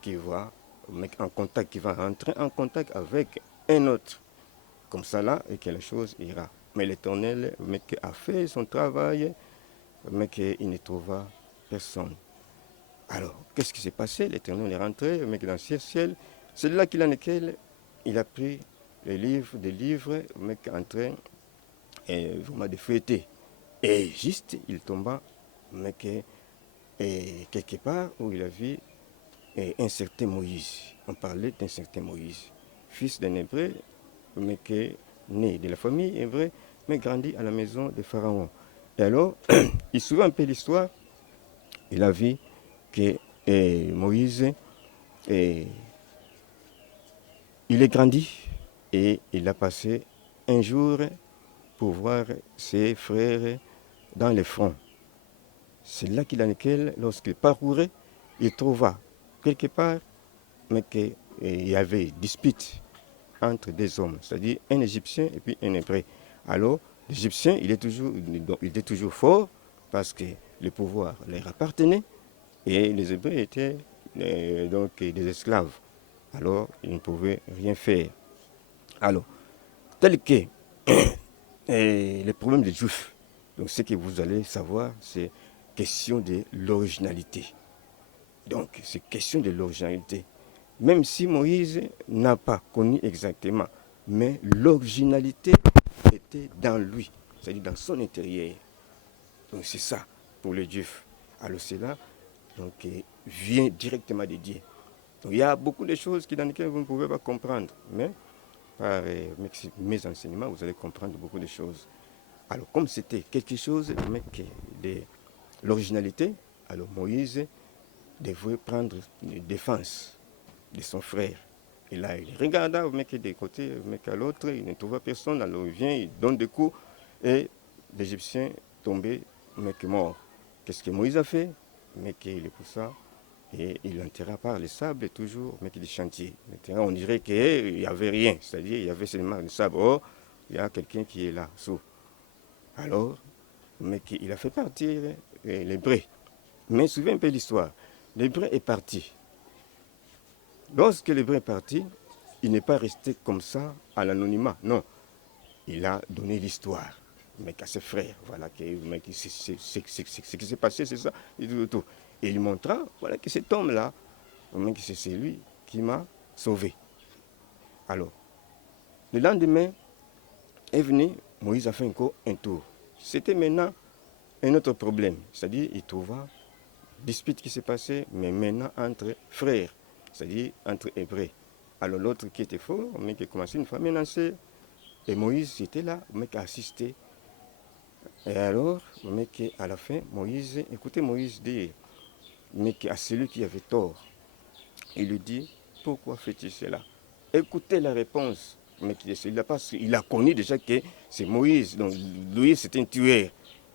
qui va rentrer en contact avec un autre. Comme ça là, et que la chose ira. Mais l'Éternel a fait son travail, mais qu'il ne trouva personne. Alors, qu'est-ce qui s'est passé? L'Éternel est rentré, dans le ciel. C'est là qu'il a pris des livres, en train vraiment de feuilleter. Et juste, il tomba, quelque part où il a vu un certain Moïse. On parlait d'un certain Moïse, fils d'un Hébreu, mais qui est né de la famille hébreu, mais grandi à la maison de Pharaon. Et alors, il se souvient un peu l'histoire. Il a vu que Moïse, il est grandi et il a passé un jour pour voir ses frères dans les fronts. C'est là lorsqu'il parcourait, il trouva quelque part mais qu'il y avait dispute entre des hommes, c'est-à-dire un Égyptien et puis un Hébreu. Alors, l'Égyptien, il était toujours fort parce que le pouvoir leur appartenait et les Hébreux étaient donc des esclaves. Alors, ils ne pouvaient rien faire. Alors, tel que les problèmes des Juifs, donc ce que vous allez savoir, c'est question de l'originalité. Donc, c'est question de l'originalité. Même si Moïse n'a pas connu exactement, mais l'originalité était dans lui, c'est-à-dire dans son intérieur. Donc, c'est ça pour les Juifs. Alors, cela donc, vient directement de Dieu. Donc, il y a beaucoup de choses dans lesquelles vous ne pouvez pas comprendre, mais par mes enseignements, vous allez comprendre beaucoup de choses. Alors, comme c'était quelque chose de l'originalité, alors Moïse devait prendre une défense de son frère. Et là, il regarda des côtés, à l'autre, il ne trouva personne, alors il vient, il donne des coups, et l'Égyptien tombait, mort. Qu'est-ce que Moïse a fait? Il le poussa, et il l'enterra par le sable, toujours, du chantier. Maintenant, on dirait qu'il n'y avait rien, c'est-à-dire il y avait seulement le sable. Or, il y a quelqu'un qui est là, sous. Alors, il a fait partir l'Hébreu. Mais souviens un peu l'histoire. L'Hébreu est parti. Lorsque l'Hébreu est parti, il n'est pas resté comme ça à l'anonymat. Non, il a donné l'histoire. À ses frères, voilà, ce qui s'est passé, c'est ça. Et il montra, voilà, que cet homme-là, c'est lui qui m'a sauvé. Alors, le lendemain est venu, Moïse a fait encore un tour. C'était maintenant un autre problème, c'est-à-dire il trouva dispute qui s'est passée, mais maintenant entre frères, c'est-à-dire entre Hébreux. Alors l'autre qui était fort, qui a commencé une fois à menacer, et Moïse était là, qui a assisté. Et alors, à la fin, écoutez Moïse dire, à celui qui avait tort, il lui dit, pourquoi fais-tu cela? Écoutez la réponse, celui-là, parce qu'il a connu déjà que c'est Moïse, donc lui c'était un tueur.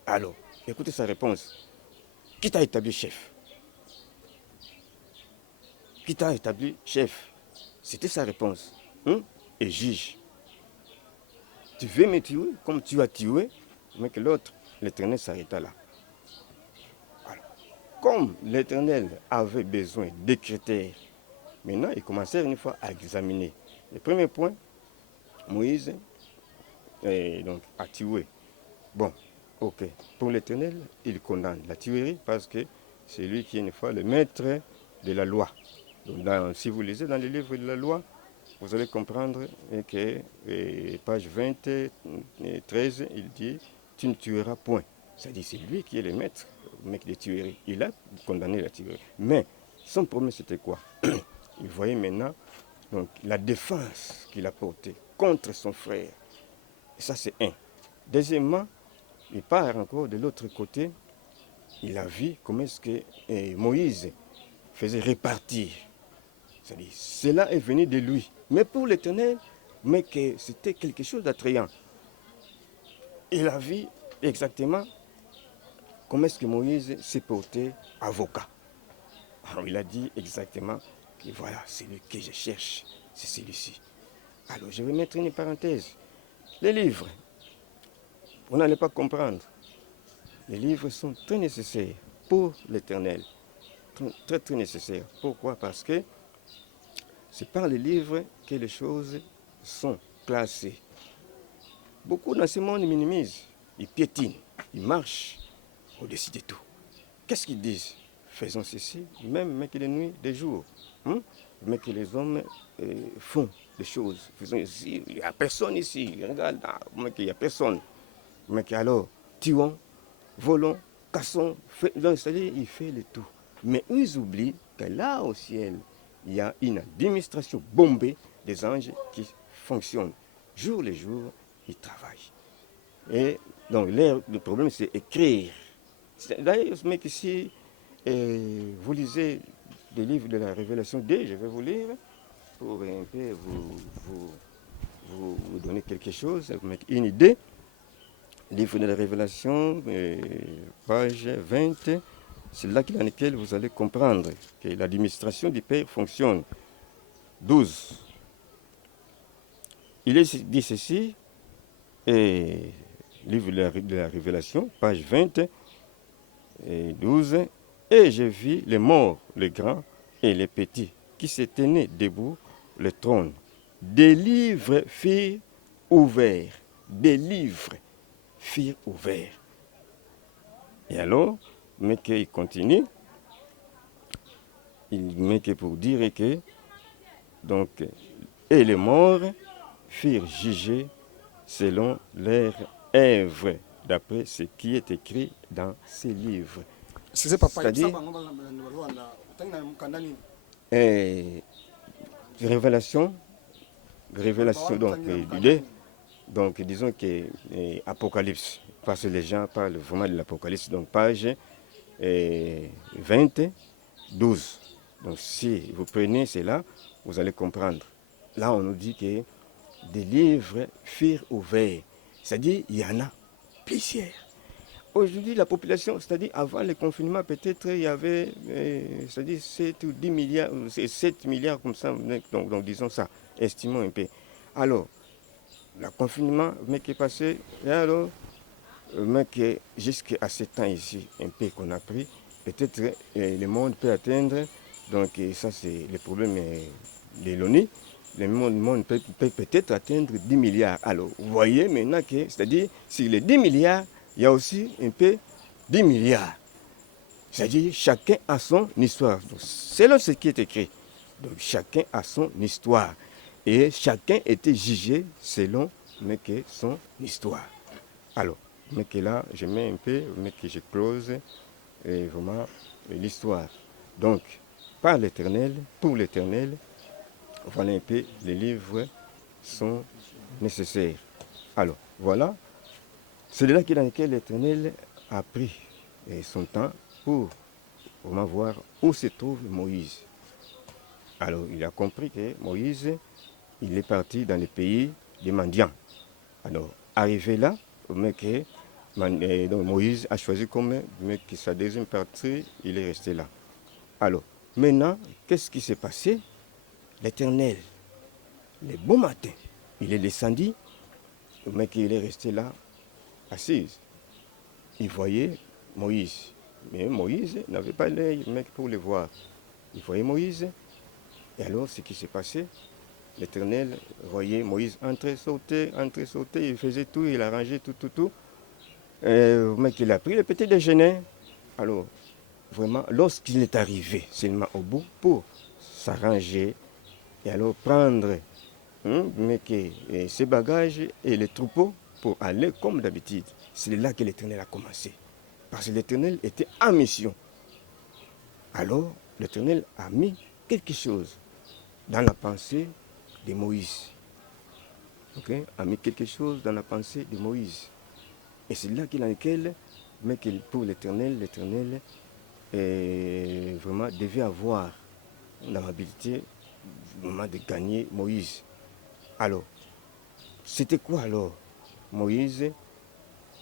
Alors, écoutez sa réponse. Qui t'a établi chef? Qui t'a établi chef? C'était sa réponse. Et juge. Tu veux me tuer comme tu as tué, mais que l'autre, l'Éternel s'arrêta là. Alors, comme l'Éternel avait besoin de critères, maintenant il commençait une fois à examiner. Le premier point, Moïse a tué. Bon, ok. Pour l'Éternel, il condamne la tuerie parce que c'est lui qui est une fois le maître de la loi. Donc, si vous lisez dans les livres de la loi, vous allez comprendre que page 13, il dit « Tu ne tueras point ». C'est-à-dire c'est lui qui est le maître de tuerie. Il a condamné la tuerie. Mais son problème, c'était quoi? Il voyait maintenant donc, la défense qu'il a portée contre son frère. Et ça, c'est un. Deuxièmement, il part encore de l'autre côté. Il a vu comment est-ce que Moïse faisait répartir. C'est-à-dire, cela est venu de lui. Mais pour l'Éternel, que c'était quelque chose d'attrayant. Il a vu exactement comment est-ce que Moïse s'est porté avocat. Alors il a dit exactement que voilà, c'est lui que je cherche, c'est celui-ci. Alors je vais mettre une parenthèse. Les livres, vous n'allez pas comprendre. Les livres sont très nécessaires pour l'Éternel. Très, très nécessaires. Pourquoi? Parce que c'est par les livres que les choses sont classées. Beaucoup dans ce monde minimisent, ils piétinent, ils marchent au-dessus de tout. Qu'est-ce qu'ils disent? Faisons ceci, même que les nuits, des jours. Mais que les hommes font des choses. Faisons ici, il n'y a personne ici. Regarde, mais qu'il n'y a personne. Mais alors, tuons, volons, cassons. C'est-à-dire, il fait le tout. Mais ils oublient que là au ciel, il y a une administration bombée des anges qui fonctionne. Jour le jour, ils travaillent. Et donc, le problème, c'est écrire. D'ailleurs, ce mec ici, vous lisez des livres de la Révélation 2, je vais vous lire, pour un peu vous donner quelque chose, une idée. Livre de la Révélation, page 20, c'est là dans lequel vous allez comprendre que l'administration du Père fonctionne. 12. Il est dit ceci, et livre de la Révélation, page 20 et 12. Et je vis les morts, les grands et les petits, qui se tenaient debout le trône. Des livres furent ouverts. Des livres furent ouverts. Et alors, mais qu'il continue, il met que pour dire que, donc, et les morts furent jugés selon leurs œuvres, d'après ce qui est écrit dans ces livres. C'est-à-dire, révélation donc, donc disons que Apocalypse, parce que les gens parlent vraiment de l'Apocalypse, donc page 20, 12. Donc si vous prenez cela, vous allez comprendre. Là, on nous dit que des livres furent ouverts. C'est-à-dire, il y en a plusieurs. Aujourd'hui, la population, c'est-à-dire avant le confinement, peut-être il y avait c'est-à-dire 7 ou 10 milliards, 7 milliards comme ça, donc disons ça, estimons un peu. Alors, le confinement, mais qui est passé, et alors, mais que jusqu'à ce temps ici, un peu qu'on a pris, peut-être le monde peut atteindre, donc ça c'est le problème de l'ONU, le monde peut peut-être atteindre 10 milliards. Alors, vous voyez maintenant que, c'est-à-dire, sur les 10 milliards, il y a aussi un peu 10 milliards. C'est-à-dire, chacun a son histoire. C'est là ce qui est écrit. Donc, chacun a son histoire. Et chacun était jugé selon mais que son histoire. Alors, mais que là, je mets un peu, mais que je close vraiment l'histoire. Donc, par l'Éternel, pour l'Éternel, voilà un peu, les livres sont nécessaires. Alors, voilà, c'est de là dans lequel l'Éternel a pris son temps pour vraiment voir où se trouve Moïse. Alors, il a compris que Moïse, il est parti dans le pays des mendiants. Alors, arrivé là, donc Moïse a choisi comme que sa deuxième partie, il est resté là. Alors, maintenant, qu'est-ce qui s'est passé? L'Éternel, le bon matin, il est descendu, mais qu'il est resté là, assis. Il voyait Moïse. Mais Moïse n'avait pas l'œil pour le voir. Il voyait Moïse. Et alors, ce qui s'est passé, l'Éternel voyait Moïse entrer, sauter, il faisait tout, il arrangeait tout. Mais qu'il a pris le petit déjeuner. Alors, vraiment, lorsqu'il est arrivé seulement au bout pour s'arranger et alors prendre ses bagages et les troupeaux pour aller comme d'habitude, c'est là que l'Éternel a commencé. Parce que l'Éternel était en mission. Alors, l'Éternel a mis quelque chose dans la pensée de Moïse. Okay? A mis quelque chose dans la pensée de Moïse. Et c'est là dans lequel, mais pour l'Éternel vraiment devait avoir l'habilité vraiment de gagner Moïse. Alors, c'était quoi alors? Moïse,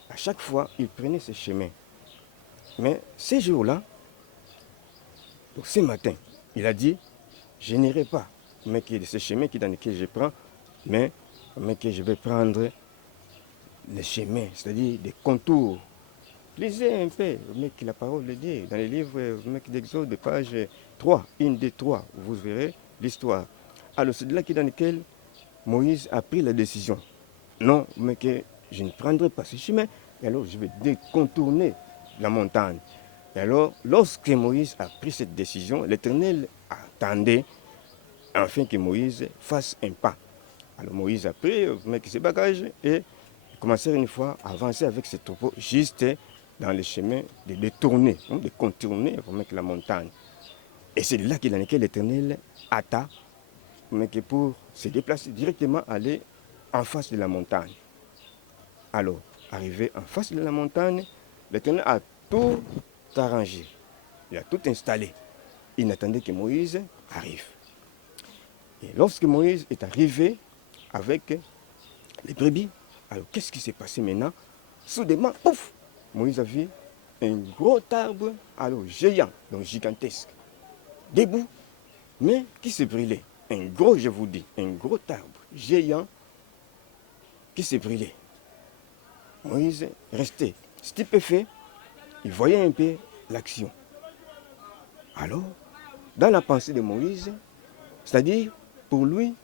à chaque fois, il prenait ce chemin. Mais ces jours-là, donc ce matin, il a dit, je n'irai pas, mais que ce chemin dans lequel je prends, mais que je vais prendre le chemin, c'est-à-dire des contours. Lisez un peu, mais que la parole le dit, dans les livres d'Exode, page 3, 1, 2, 3, vous verrez l'histoire. Alors c'est de là dans lequel Moïse a pris la décision. Non, mais que je ne prendrai pas ce chemin, et alors je vais contourner la montagne. Et alors, lorsque Moïse a pris cette décision, l'Éternel attendait afin que Moïse fasse un pas. Alors Moïse a pris ses bagages et commençait une fois à avancer avec ses troupeaux juste dans le chemin de détourner, de contourner la montagne. Et c'est là dans lequel l'Éternel attend pour se déplacer directement, aller en face de la montagne. Alors, arrivé en face de la montagne, l'Éternel a tout arrangé. Il a tout installé. Il n'attendait que Moïse arrive. Et lorsque Moïse est arrivé avec les brebis, alors qu'est-ce qui s'est passé maintenant? Soudainement, pouf, Moïse a vu un gros arbre, alors géant, donc gigantesque, debout, mais qui se brûlait. un gros, je vous dis, un gros arbre géant qui s'est brûlé. Moïse restait stupéfait, il voyait un peu l'action. Alors, dans la pensée de Moïse, c'est-à-dire, pour lui,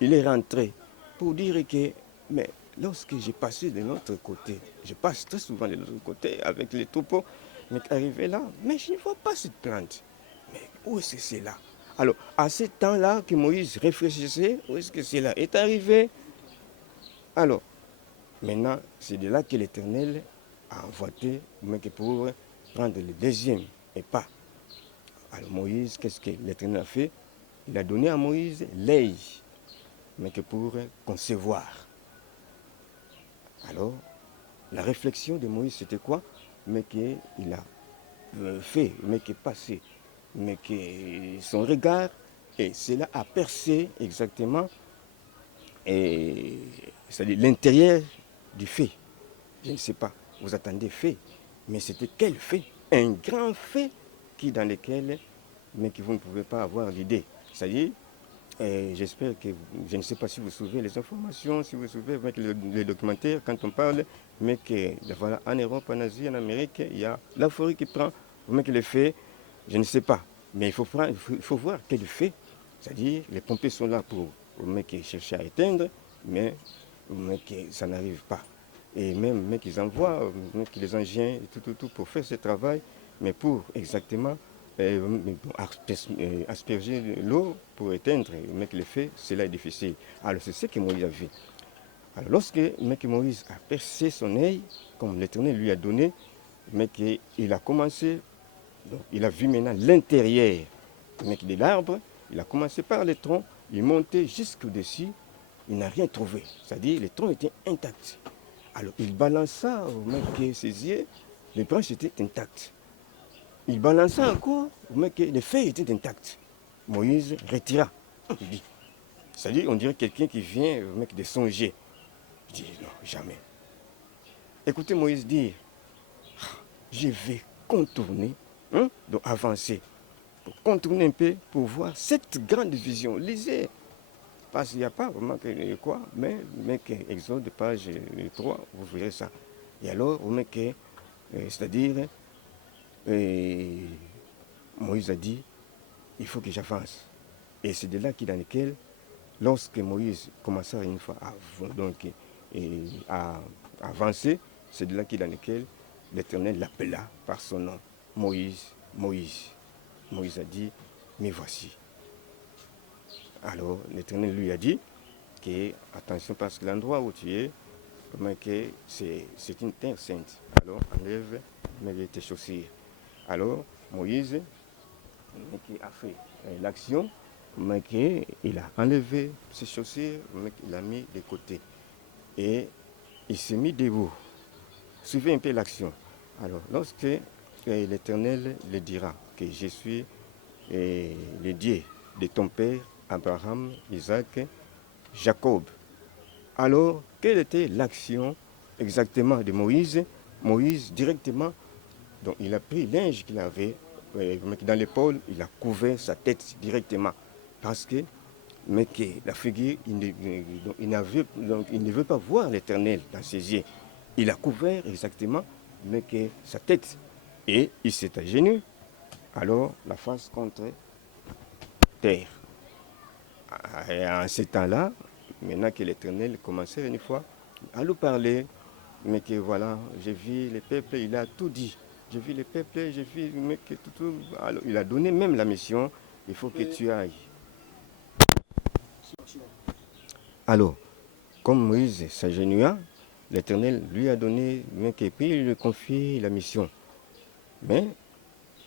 il est rentré pour dire que, mais lorsque j'ai passé de l'autre côté, je passe très souvent de l'autre côté avec les troupeaux, mais arrivé là, mais je ne vois pas cette plante. Mais où est-ce que c'est là? Alors, à ce temps-là que Moïse réfléchissait, où est-ce que c'est là est arrivé? Alors, maintenant, c'est de là que l'Éternel a envoyé pour prendre le deuxième et pas. Alors Moïse, qu'est-ce que l'Éternel a fait? Il a donné à Moïse l'œil, mais que pour concevoir. Alors, la réflexion de Moïse, c'était quoi? Mais qu'il a fait, mais qui est passé, mais que son regard, et cela a percé exactement, c'est-à-dire l'intérieur du fait. Je ne sais pas, vous attendez fait, mais c'était quel fait? Un grand fait dans lequel, mais que vous ne pouvez pas avoir l'idée. C'est-à-dire, j'espère que, je ne sais pas si vous suivez les informations, si vous suivez avec les documentaires, quand on parle, mais que voilà, en Europe, en Asie, en Amérique, il y a la forêt qui prend, mais que les faits, je ne sais pas, mais il faut voir quel fait. C'est-à-dire, les pompiers sont là pour chercher à éteindre, mais que ça n'arrive pas. Et même qu'ils envoient les engins et tout pour faire ce travail, mais pour exactement asperger l'eau pour éteindre, le fait, cela est difficile. Alors c'est ce que Moïse a vu. Alors lorsque Moïse a percé son œil, comme l'Éternel lui a donné, il a commencé, donc il a vu maintenant l'intérieur de l'arbre, il a commencé par les troncs, il montait jusqu'au-dessus, il n'a rien trouvé. C'est-à-dire les troncs étaient intacts. Alors il balança ses yeux, les branches étaient intactes. Il balança encore, mais que les feuilles étaient intactes. Moïse retira. Il dit, c'est-à-dire, on dirait quelqu'un qui vient de songer. Je dis, non, jamais. Écoutez Moïse dire, je vais contourner, donc avancer, pour contourner un peu, pour voir cette grande vision. Lisez, parce qu'il n'y a pas vraiment que quoi, mais que Exode, page 3, vous verrez ça. Et alors, vous mettez, c'est-à-dire, Moïse a dit, il faut que j'avance. Et c'est de là dans lequel, lorsque Moïse commença une fois à avancer, c'est de là dans lequel l'Éternel l'appela par son nom. Moïse, Moïse. Moïse a dit, mais voici. Alors l'Éternel lui a dit, que, attention parce que l'endroit où tu es, c'est une terre sainte. Alors enlève tes chaussures. Alors Moïse qui a fait l'action, il a enlevé ses chaussures, il a mis de côté. Et il s'est mis debout. Suivez un peu l'action. Alors, lorsque l'Éternel le dira que je suis le Dieu de ton père, Abraham, Isaac, Jacob. Alors, quelle était l'action exactement de Moïse? Moïse, directement, donc il a pris linge qu'il avait dans l'épaule, il a couvert sa tête directement. Parce que, la figure, il ne veut pas voir l'Éternel dans ses yeux. Il a couvert exactement sa tête. Et il s'est agenouillé. Alors, la face contre terre. Et en ce temps-là, maintenant que l'Éternel commençait une fois à nous parler, mais que voilà, j'ai vu les peuples, il a tout dit. J'ai vu les peuples, j'ai vu que tout. Alors, il a donné même la mission, il faut que tu ailles. Alors, comme Moïse s'agenouilla, l'Éternel lui a donné, puis il lui confie la mission. Mais,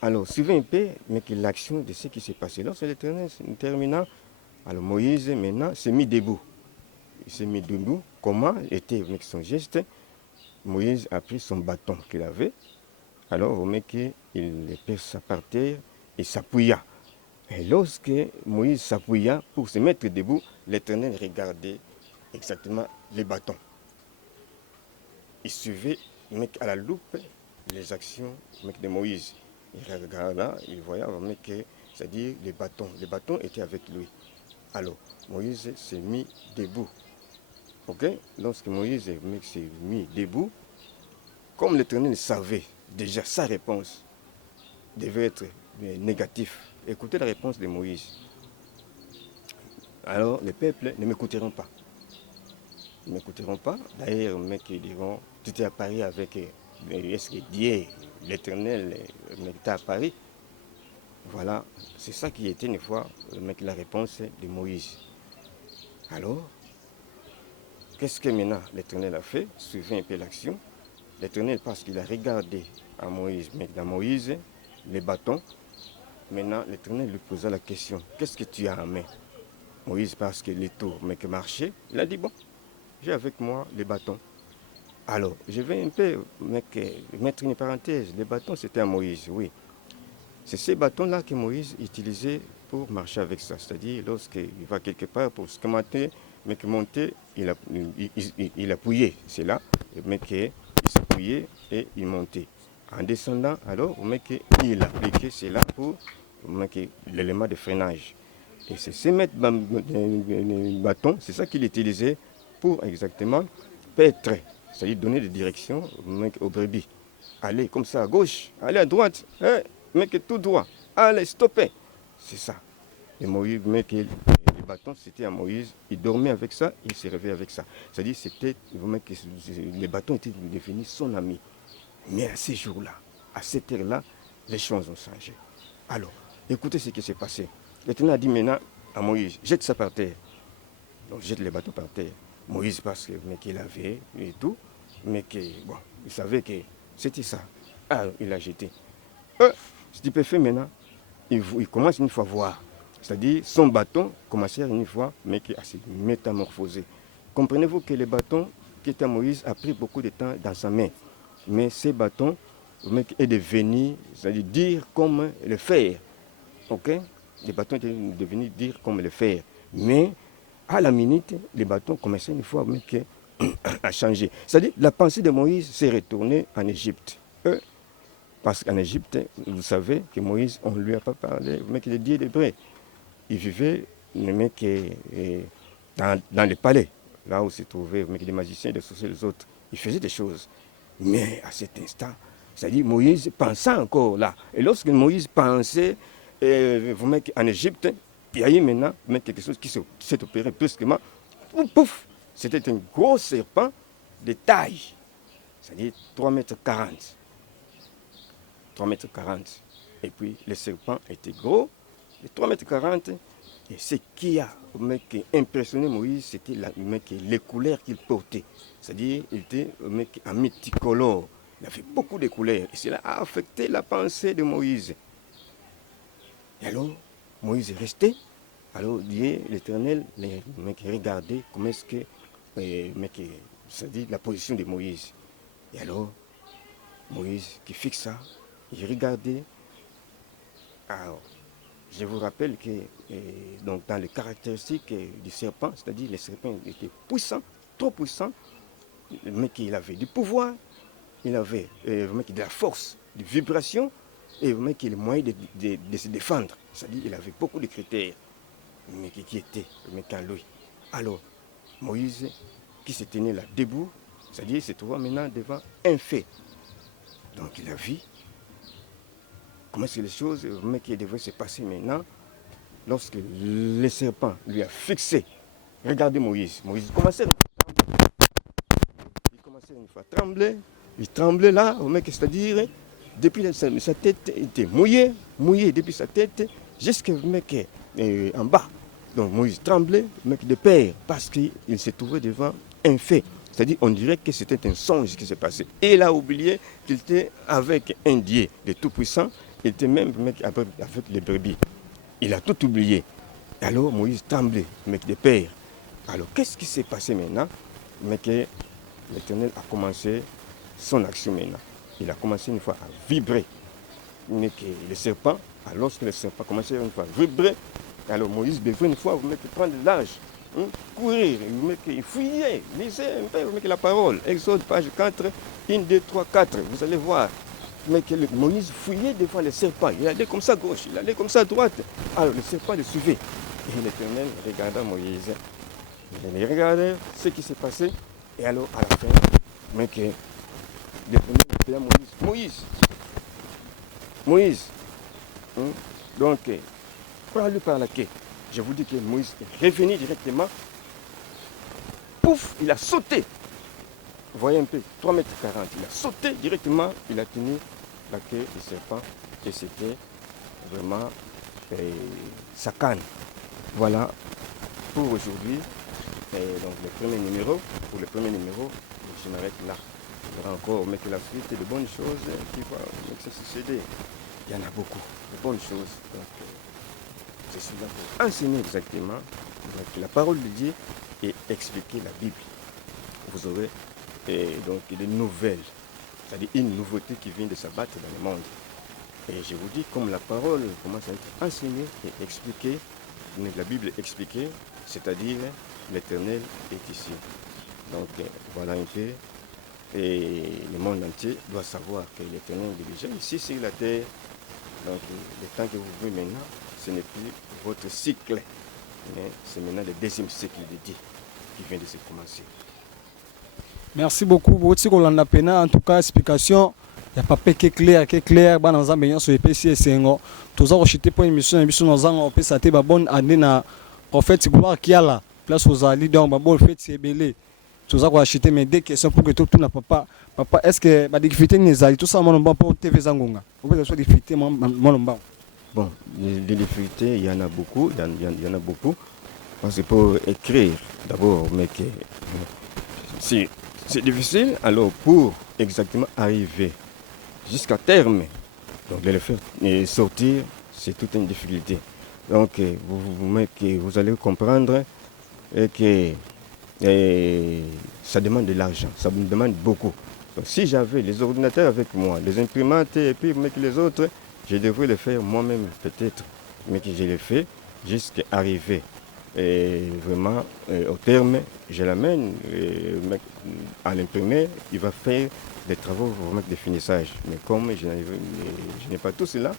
alors, suivez un peu, l'action de ce qui s'est passé. Lorsque l'Éternel termina, alors Moïse maintenant s'est mis debout. Il s'est mis debout. Comment était avec son geste? Moïse a pris son bâton qu'il avait. Alors, il le perça par terre et s'appuya. Et lorsque Moïse s'appuya pour se mettre debout, l'Éternel regardait exactement les bâtons. Il suivait à la loupe les actions de Moïse. Il regarda, il voyait c'est-à-dire les bâtons. Les bâtons étaient avec lui. Alors, Moïse s'est mis debout. Ok? Lorsque Moïse s'est mis debout, comme l'Éternel savait déjà sa réponse devait être négative, écoutez la réponse de Moïse. Alors, les peuples ne m'écouteront pas. Ils ne m'écouteront pas. D'ailleurs, ils diront, tu t'es apparu avec, est-ce que Dieu, l'Éternel, t'a apparu? Voilà, c'est ça qui était une fois la réponse de Moïse. Alors, qu'est-ce que maintenant l'Éternel a fait? Suivez un peu l'action. L'Éternel, parce qu'il a regardé à Moïse, mais dans Moïse, les bâtons, maintenant l'Éternel lui posa la question, qu'est-ce que tu as en main? Moïse, parce que les tours marchaient, il a dit, bon, j'ai avec moi les bâtons. Alors, je vais un peu mettre une parenthèse. Les bâtons, c'était à Moïse, oui. C'est ces bâtons-là que Moïse utilisait pour marcher avec ça. C'est-à-dire, lorsqu'il va quelque part pour se monter, il appuyait. C'est là, il s'appuyait et il montait. En descendant, alors, il appliquait cela pour l'élément de freinage. Et c'est ces bâtons, c'est ça qu'il utilisait pour exactement paître, c'est-à-dire donner des directions aux brebis. Allez comme ça à gauche, allez à droite, tout droit, allez, stoppez. C'est ça. Et Moïse, les bâtons, c'était à Moïse, il dormait avec ça, il se réveillait avec ça. C'est-à-dire les bâtons étaient devenus son ami. Mais à ces jours-là, à cette heure-là, les choses ont changé. Alors, écoutez ce qui s'est passé. L'Éternel a dit maintenant à Moïse, jette ça par terre. Donc jette les bâtons par terre. Moïse, parce qu'il avait et tout, il savait que c'était ça. Alors, il a jeté. Ce qu'il peut faire maintenant, il commence une fois à voir. C'est-à-dire, son bâton commençait une fois, à se métamorphoser. Comprenez-vous que le bâton qui était à Moïse a pris beaucoup de temps dans sa main. Mais ces bâtons est devenu, c'est-à-dire dire comme le fer. Ok? Les bâtons étaient devenus dire comme le fer. Mais à la minute, les bâtons commençaient une fois à changer. C'est-à-dire, la pensée de Moïse s'est retournée en Égypte. Parce qu'en Égypte, vous savez que Moïse, on ne lui a pas parlé, le Dieu d'Hébreu. Il vivait dans les palais, là où se trouvaient les magiciens, les sorciers, les autres. Il faisait des choses. Mais à cet instant, c'est-à-dire Moïse pensait encore là. Et lorsque Moïse pensait en Égypte, il y a eu maintenant quelque chose qui s'est opéré brusquement. Pouf, c'était un gros serpent de taille, c'est-à-dire 3,40 mètres. 3,40 mètres. Et puis le serpent était gros, de 3,40 mètres. Et ce qui a impressionné Moïse, c'était les couleurs qu'il portait. C'est-à-dire qu'il était en multicolore. Il avait beaucoup de couleurs. Et cela a affecté la pensée de Moïse. Et alors, Moïse est resté. Alors, Dieu, l'Éternel, regardait comment est-ce que, c'est-à-dire la position de Moïse. Et alors, Moïse qui fixe ça, il regardait. Alors, je vous rappelle que donc dans les caractéristiques du serpent, c'est-à-dire le serpent était puissant, trop puissant, mais qu'il avait du pouvoir, il avait de la force, de vibration, et qu'il a le moyen de se défendre. C'est-à-dire qu'il avait beaucoup de critères, mais qui étaient en lui. Alors, Moïse, qui se tenait là debout, c'est-à-dire il se trouvait maintenant devant un fait. Donc il a vu comment est-ce que les choses qui devaient se passer maintenant, lorsque le serpent lui a fixé. Regardez Moïse. Moïse commençait une fois à trembler. Il tremblait là, c'est-à-dire, depuis sa tête était mouillée depuis sa tête jusqu'en bas. Donc Moïse tremblait, de peur, parce qu'il se trouvait devant un fait. C'est-à-dire, on dirait que c'était un songe qui s'est passé. Et il a oublié qu'il était avec un Dieu de tout-puissant. Il était même avec les brebis. Il a tout oublié. Alors Moïse tremblait, de peur. Alors qu'est-ce qui s'est passé maintenant? Que l'Éternel a commencé son action maintenant. Il a commencé une fois à vibrer. Mais que le serpent, alors lorsque le serpent a commencé une fois à vibrer, alors Moïse devait une fois prendre l'âge, courir, il fouillait, lisez un peu la parole. Exode, page 4, 1, 2, 3, 4, vous allez voir. Mais que Moïse fouillait devant le serpent. Il allait comme ça à gauche, il allait comme ça à droite. Alors le serpent le suivait. Et l'Éternel regarda Moïse. Il regardait ce qui s'est passé. Et alors, à la fin, mec, l'Éternel appela Moïse. Moïse, Moïse. Hein? Donc, parle-lui par la quai. Je vous dis que Moïse est revenu directement. Pouf, il a sauté. Vous voyez un peu, 3,40 mètres. Il a sauté directement, il a tenu la queue du serpent. Et c'était vraiment sa canne. Voilà pour aujourd'hui. Donc le premier numéro, pour le premier numéro, je m'arrête là. Il y aura encore mais que la suite de bonnes choses qui vont se succéder. Il y en a beaucoup de bonnes choses. Donc, je suis là pour enseigner exactement la parole de Dieu et expliquer la Bible. Vous aurez donc des nouvelles, c'est-à-dire une nouveauté qui vient de s'abattre dans le monde. Et je vous dis, comme la parole commence à être enseignée et expliquée, la Bible est expliquée, c'est-à-dire l'Éternel est ici. Donc voilà un peu. Et le monde entier doit savoir que l'Éternel est déjà ici sur la terre. Donc le temps que vous vivez maintenant, ce n'est plus votre cycle, mais c'est maintenant le deuxième cycle de Dieu qui vient de se commencer. Merci beaucoup. En tout cas, explication. Il n'y a pas qui est clair. Dans un meilleur sur les PC, c'est un tous ont acheté pour une émission dans un on peut s'attendre à bonne année. En fait, c'est gloire qui a là. Place aux alliés, donc, bon, fait, c'est belé. Tous ont acheté, mais des questions pour que tout n'a pas. Papa, est-ce que ma difficulté n'est pas tout ça, mon bon pour TV Zangonga? Ou peut-être soit difficulté, mon bon. Bon, les difficultés, il y en a beaucoup. Il y en a beaucoup. C'est pour écrire d'abord, mais que c'est difficile. Alors, pour exactement arriver jusqu'à terme, donc de le faire sortir, c'est toute une difficulté. Donc, vous allez comprendre que ça demande de l'argent, ça me demande beaucoup. Donc, si j'avais les ordinateurs avec moi, les imprimantes et puis les autres, je devrais le faire moi-même peut-être, mais que je le fais jusqu'à arriver. Et vraiment, au terme, je l'amène à l'imprimer, il va faire des travaux vraiment de finissage. Mais comme je n'ai pas tout cela,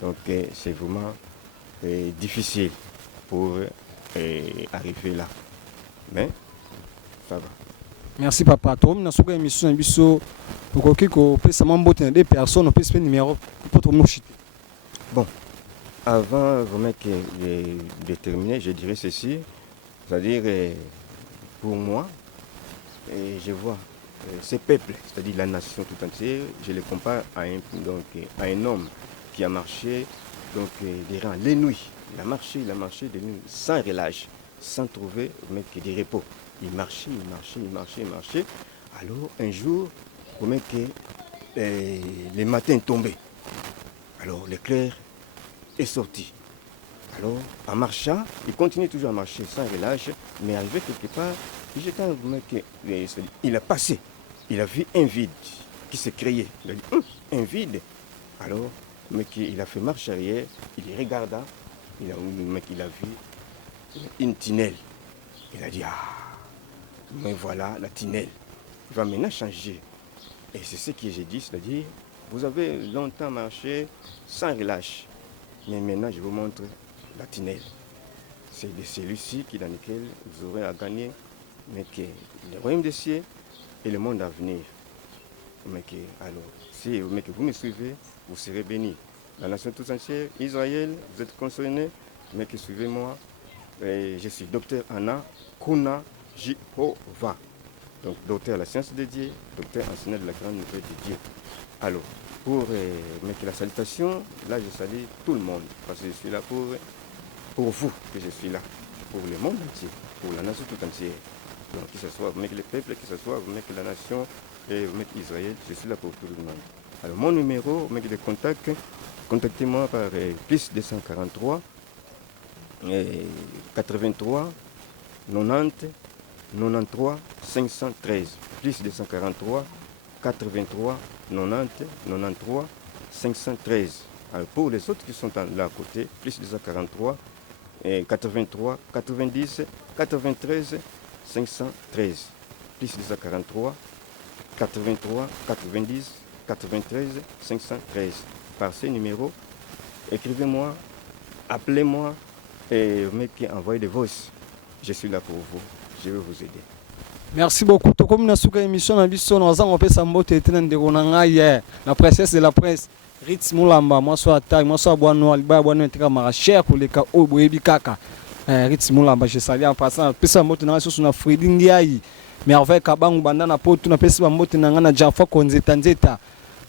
donc c'est vraiment difficile pour arriver là. Mais ça va. Merci papa. Toi, nous avons une émission pour que des personnes, on peut se faire numéro pour tout le monde. Bon, avant vraiment de terminer, je dirais ceci, c'est-à-dire pour moi, je vois ces peuples, c'est-à-dire la nation tout entière, je les compare à un homme qui a marché durant les nuits. Il a marché des nuits sans relâche, sans trouver que des repos. Il marchait. Alors un jour, le matin tombé. Alors l'éclair est sorti. Alors en marchant, il continue toujours à marcher sans relâche, mais arrivé quelque part, il a passé. Il a vu un vide qui s'est créé. Il a dit, un vide. Alors, il a fait marche arrière, il regarda, il a vu une tinelle. Il a dit, mais voilà la tinelle. Il va maintenant changer. Et c'est ce que j'ai dit, c'est-à-dire, vous avez longtemps marché sans relâche. Mais maintenant, je vous montre la tinelle. C'est de celui-ci dans lequel vous aurez à gagner le royaume des cieux et le monde à venir. Alors, si vous me suivez, vous serez bénis. La nation tout entière, Israël, vous êtes concernés, mais que suivez-moi. Je suis docteur Anna Kuna Jehova. Donc, docteur à la science de Dieu, docteur enseignant de la grande nouvelle de Dieu. Alors, pour la salutation, là, je salue tout le monde, parce que je suis là pour vous, que je suis là, pour le monde entier, pour la nation tout entière. Donc, que ce soit avec les peuples, que ce soit avec la nation et avec Israël, je suis là pour tout le monde. Alors, mon numéro, de contact, contactez-moi par plus 243 83 90 93 513. Plus 243 83 90 93 513. Alors, pour les autres qui sont là à côté, plus 243 83 90 93 513. Plus 243 83 90 93 513. Par ces numéros, écrivez-moi, appelez-moi et mec qui envoie des voices. Je suis là pour vous. Je vais vous aider. Merci beaucoup. To comme na suka émission na biso na zango pesa mbote etena ndeko na ngai la princesse de la presse Ritz Mulamba moi so attaque moi so abwano aliba abwano eteka mara cher koleka o boyebi kaka Ritz Mulamba je salue en passant pesa mbote na so na Fredi Ndiayi merveille kabangu banda na poto na pesa mbote na ngana Janfa Konzeta nzeta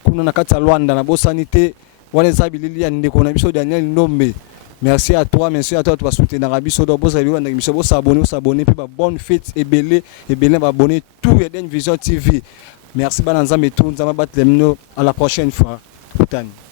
kuna na kati ya Rwanda na bosanité wana zabilili ya ndeko na biso Daniel Ndombe. Merci à toi, merci à toi, tu vas soutenir Arabi Sodo, vous allez vous s'abonner, puis bonne fête et belé, abonner tout Eden Vision TV. Merci, Bananza Metou, nous allons battre les à la prochaine fois.